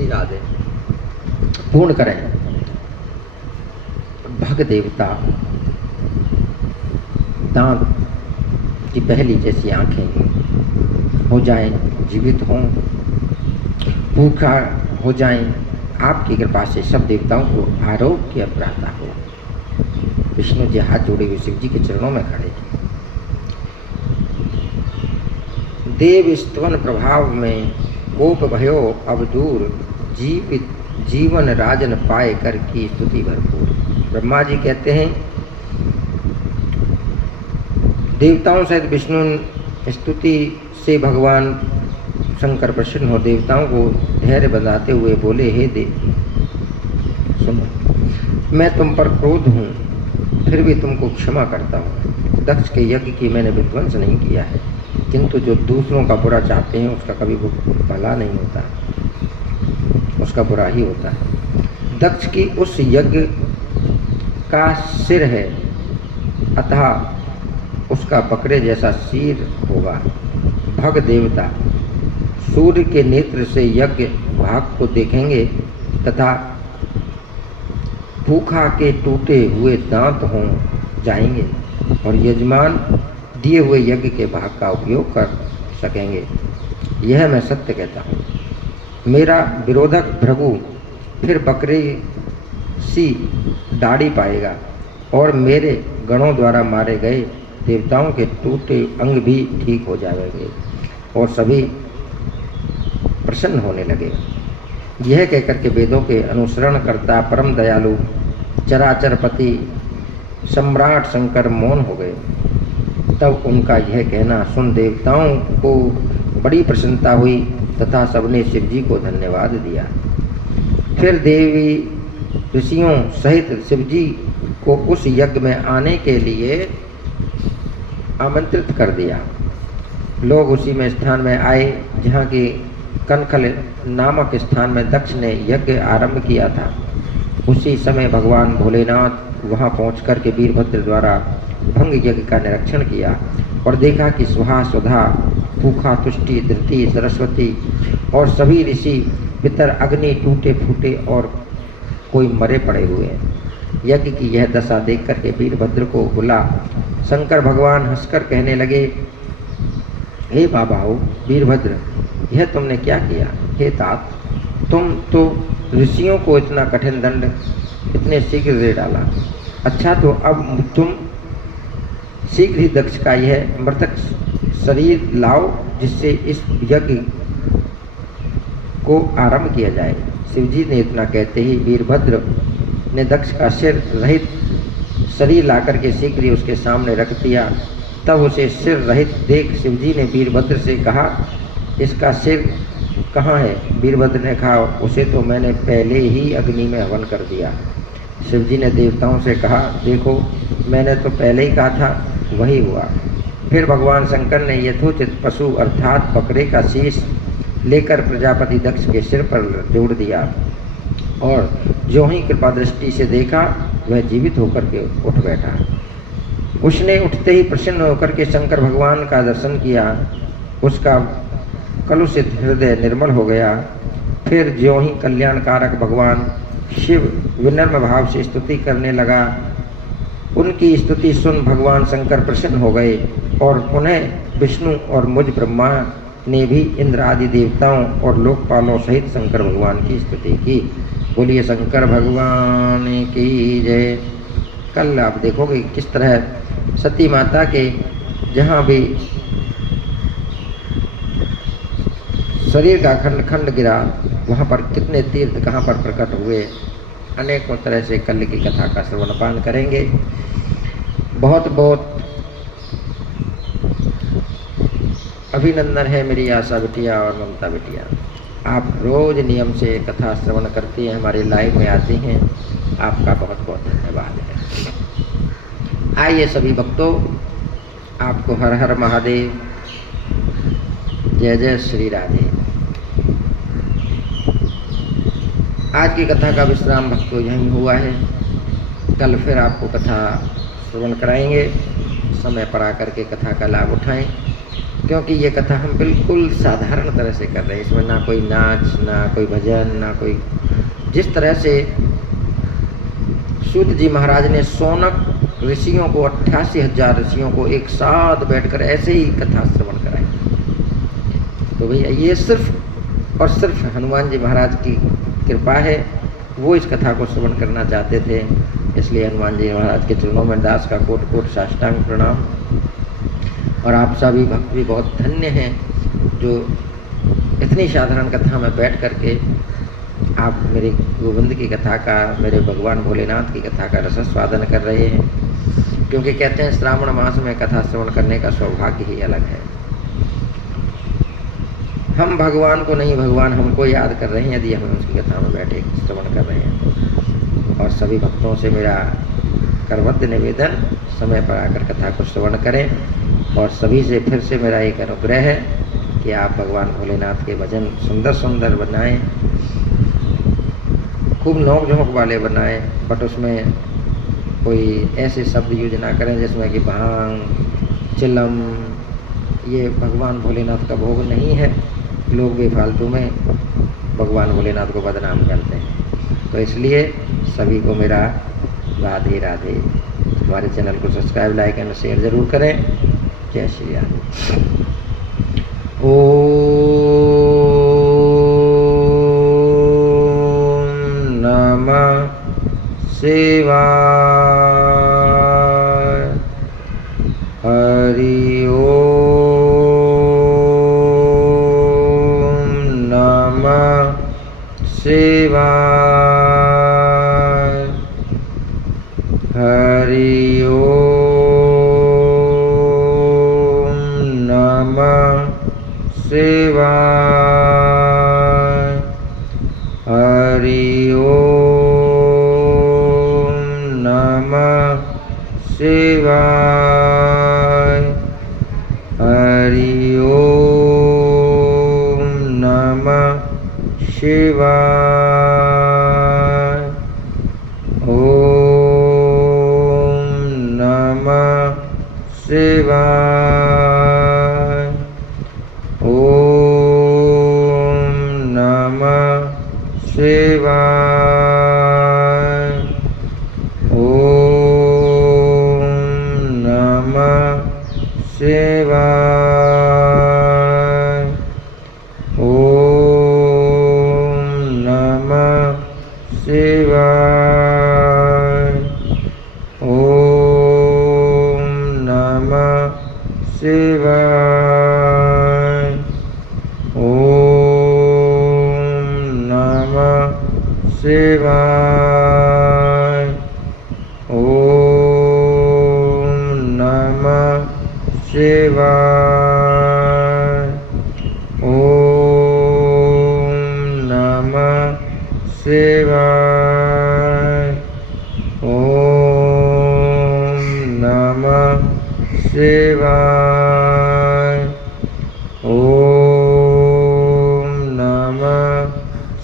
राधे पूर्ण करें। भग देवता दांत की पहली जैसी आंखें हो जाएं, जीवित हों, भूखा हो जाएं, आपकी कृपा से सब देवताओं को आरोग्य प्राप्त हो। विष्णु जी हाथ जोड़े हुए शिव जी के चरणों में खड़े थे। देव स्तवन प्रभाव में कोप भयो अब दूर, जीवन राजन पाए कर की स्तुति भरपूर। ब्रह्मा जी कहते हैं, देवताओं सहित विष्णु स्तुति से भगवान शंकर प्रसन्न हो देवताओं को धैर्य बंधाते हुए बोले, हे देव सुनो, मैं तुम पर क्रोध हूँ, फिर भी तुमको क्षमा करता हूँ। दक्ष के यज्ञ की मैंने विध्वंस नहीं किया है, किंतु जो दूसरों का बुरा चाहते हैं उसका कभी भला नहीं होता, उसका बुरा ही होता है। दक्ष की उस यज्ञ का सिर है, अतः उसका बकरे जैसा सिर होगा। भग देवता सूर्य के नेत्र से यज्ञ भाग को देखेंगे तथा भूखा के टूटे हुए दांत हो जाएंगे और यजमान दिए हुए यज्ञ के भाग का उपयोग कर सकेंगे। यह मैं सत्य कहता हूँ। मेरा विरोधक भृगु फिर बकरे सी दाढ़ी पाएगा और मेरे गणों द्वारा मारे गए देवताओं के टूटे अंग भी ठीक हो जाएंगे और सभी प्रसन्न होने लगे। यह कहकर के वेदों के अनुसरण करता परम दयालु चराचरपति सम्राट शंकर मौन हो गए। तब उनका यह कहना सुन देवताओं को बड़ी प्रसन्नता हुई तथा सबने शिव जी को धन्यवाद दिया। फिर देवी ऋषियों सहित शिव जी को उस यज्ञ में आने के लिए आमंत्रित कर दिया। लोग उसी में स्थान में आए जहाँ की कनखल नामक स्थान में दक्ष ने यज्ञ आरंभ किया था। उसी समय भगवान भोलेनाथ वहाँ पहुँचकर के वीरभद्र द्वारा भंग यज्ञ का निरीक्षण किया और देखा कि सुहा सुधा भूखा तुष्टि धृति सरस्वती और सभी ऋषि पितर अग्नि टूटे फूटे और कोई मरे पड़े हुए हैं। यज्ञ की यह दशा देख कर के वीरभद्र को बुला शंकर भगवान हंसकर कहने लगे, हे बाबा हो वीरभद्र, यह तुमने क्या किया? हे तात, तुम तो ऋषियों को इतना कठिन दंड इतने शीघ्र दे डाला। अच्छा, तो अब तुम शीघ्र ही दक्ष का यह मृतक शरीर लाओ, जिससे इस यज्ञ को आरंभ किया जाए। शिवजी ने इतना कहते ही वीरभद्र ने दक्ष का सिर रहित शरीर लाकर के शीघ्र ही उसके सामने रख दिया। तब उसे सिर रहित देख शिवजी ने वीरभद्र से कहा, इसका सिर कहाँ है? वीरभद्र ने कहा, उसे तो मैंने पहले ही अग्नि में हवन कर दिया। शिवजी ने देवताओं से कहा, देखो मैंने तो पहले ही कहा था, वही हुआ। फिर भगवान शंकर ने यथोचित पशु अर्थात बकरे का शीश लेकर प्रजापति दक्ष के सिर पर जोड़ दिया, और जो ही कृपा दृष्टि से देखा वह जीवित होकर के उठ बैठा। उसने उठते ही प्रसन्न होकर के शंकर भगवान का दर्शन किया। उसका कलुषित हृदय निर्मल हो गया। फिर ज्यों ही कल्याणकारक भगवान शिव विनम्र भाव से स्तुति करने लगा। उनकी स्तुति सुन भगवान शंकर प्रसन्न हो गए, और पुनः विष्णु और मुझ ब्रह्मा ने भी इंद्र आदि देवताओं और लोकपालों सहित शंकर भगवान की स्तुति की। बोलिए शंकर भगवान की जय। कल आप देखोगे किस तरह सती माता के जहाँ भी शरीर का खंड खंड गिरा, वहाँ पर कितने तीर्थ कहाँ पर प्रकट हुए। अनेकों तरह से कल की कथा का श्रवण पान करेंगे। बहुत बहुत अभिनंदन है मेरी आशा बिटिया और ममता बिटिया। आप रोज नियम से कथा श्रवण करती हैं, हमारे लाइव में आती हैं, आपका बहुत बहुत धन्यवाद है। आइए सभी भक्तों, आपको हर हर महादेव, जय जय श्री राधे। आज की कथा का विश्राम भक्तों यहीं हुआ है। कल फिर आपको कथा श्रवण कराएंगे। समय पर आकर के कथा का लाभ उठाएं, क्योंकि ये कथा हम बिल्कुल साधारण तरह से कर रहे हैं। इसमें ना कोई नाच, ना कोई भजन, ना कोई, जिस तरह से सूत जी महाराज ने सोनक ऋषियों को 88,000 ऋषियों को एक साथ बैठकर ऐसे ही कथा श्रवण कराई। तो भैया ये सिर्फ और सिर्फ हनुमान जी महाराज की कृपा है। वो इस कथा को श्रवण करना चाहते थे, इसलिए हनुमान जी महाराज के चरणों में दास का कोटि कोटि साष्टांग प्रणाम। और आप सभी भक्त भी बहुत धन्य हैं जो इतनी साधारण कथा में बैठ करके आप मेरे गोविंद की कथा का, मेरे भगवान भोलेनाथ की कथा का रसस्वादन कर रहे हैं। क्योंकि कहते हैं श्रावण मास में कथा श्रवण करने का सौभाग्य ही अलग है। हम भगवान को नहीं, भगवान हमको याद कर रहे हैं यदि हम उसकी कथा में बैठे श्रवण कर रहे हैं। और सभी भक्तों से मेरा करवद्य निवेदन, समय पर आकर कथा को श्रवण करें। और सभी से फिर से मेरा एक अनुग्रह है कि आप भगवान भोलेनाथ के भजन सुंदर सुंदर बनाएं, खूब नोक झोंक वाले बनाएं, बट उसमें कोई ऐसे शब्द यूज ना करें जिसमें कि भांग, चिलम, ये भगवान भोलेनाथ का भोग नहीं है। लोग बेफालतू में भगवान भोलेनाथ को बदनाम करते हैं। तो इसलिए सभी को मेरा राधे राधे। हमारे चैनल को सब्सक्राइब, लाइक एंड शेयर जरूर करें। जय श्री राम। ओम नमः शिवाय। हरि ओम नमः शिवाय। हरि ओम नमः शिवाय। हरि ओम नमः शिवाय। हरि ओम नमः शिवाय। ओम नमः शिवाय। ओम नमः शिवाय। ओम नमः शिवाय। ओम शिवाय। ओम नमः शिवाय। ओम नमः शिवाय। ओम नमः शिवाय। ओम नमः शिवाय। ओम नमः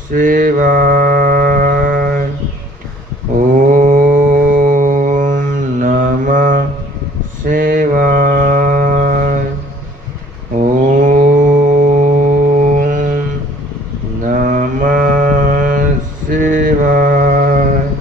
शिवाय। ओम नमः शिवाय। ओम नमः शिवाय।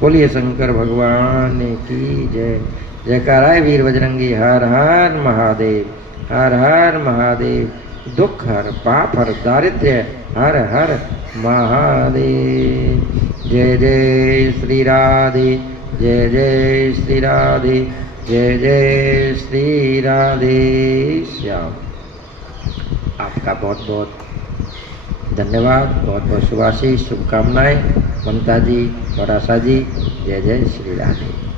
बोलिए शंकर भगवान की जय। जयकारा है वीर बजरंगी। हर हर महादेव, हर हर महादेव। दुख हर, पाप हर, दारिद्र्य हर हर महादेव। जय जय श्री राधे, जय जय श्री राधे, जय जय श्री राधे श्याम। आपका बहुत बहुत धन्यवाद, बहुत बहुत शुभाशीष, शुभकामनाएं। ममता जी और आशा जी, जय जय श्री राधे।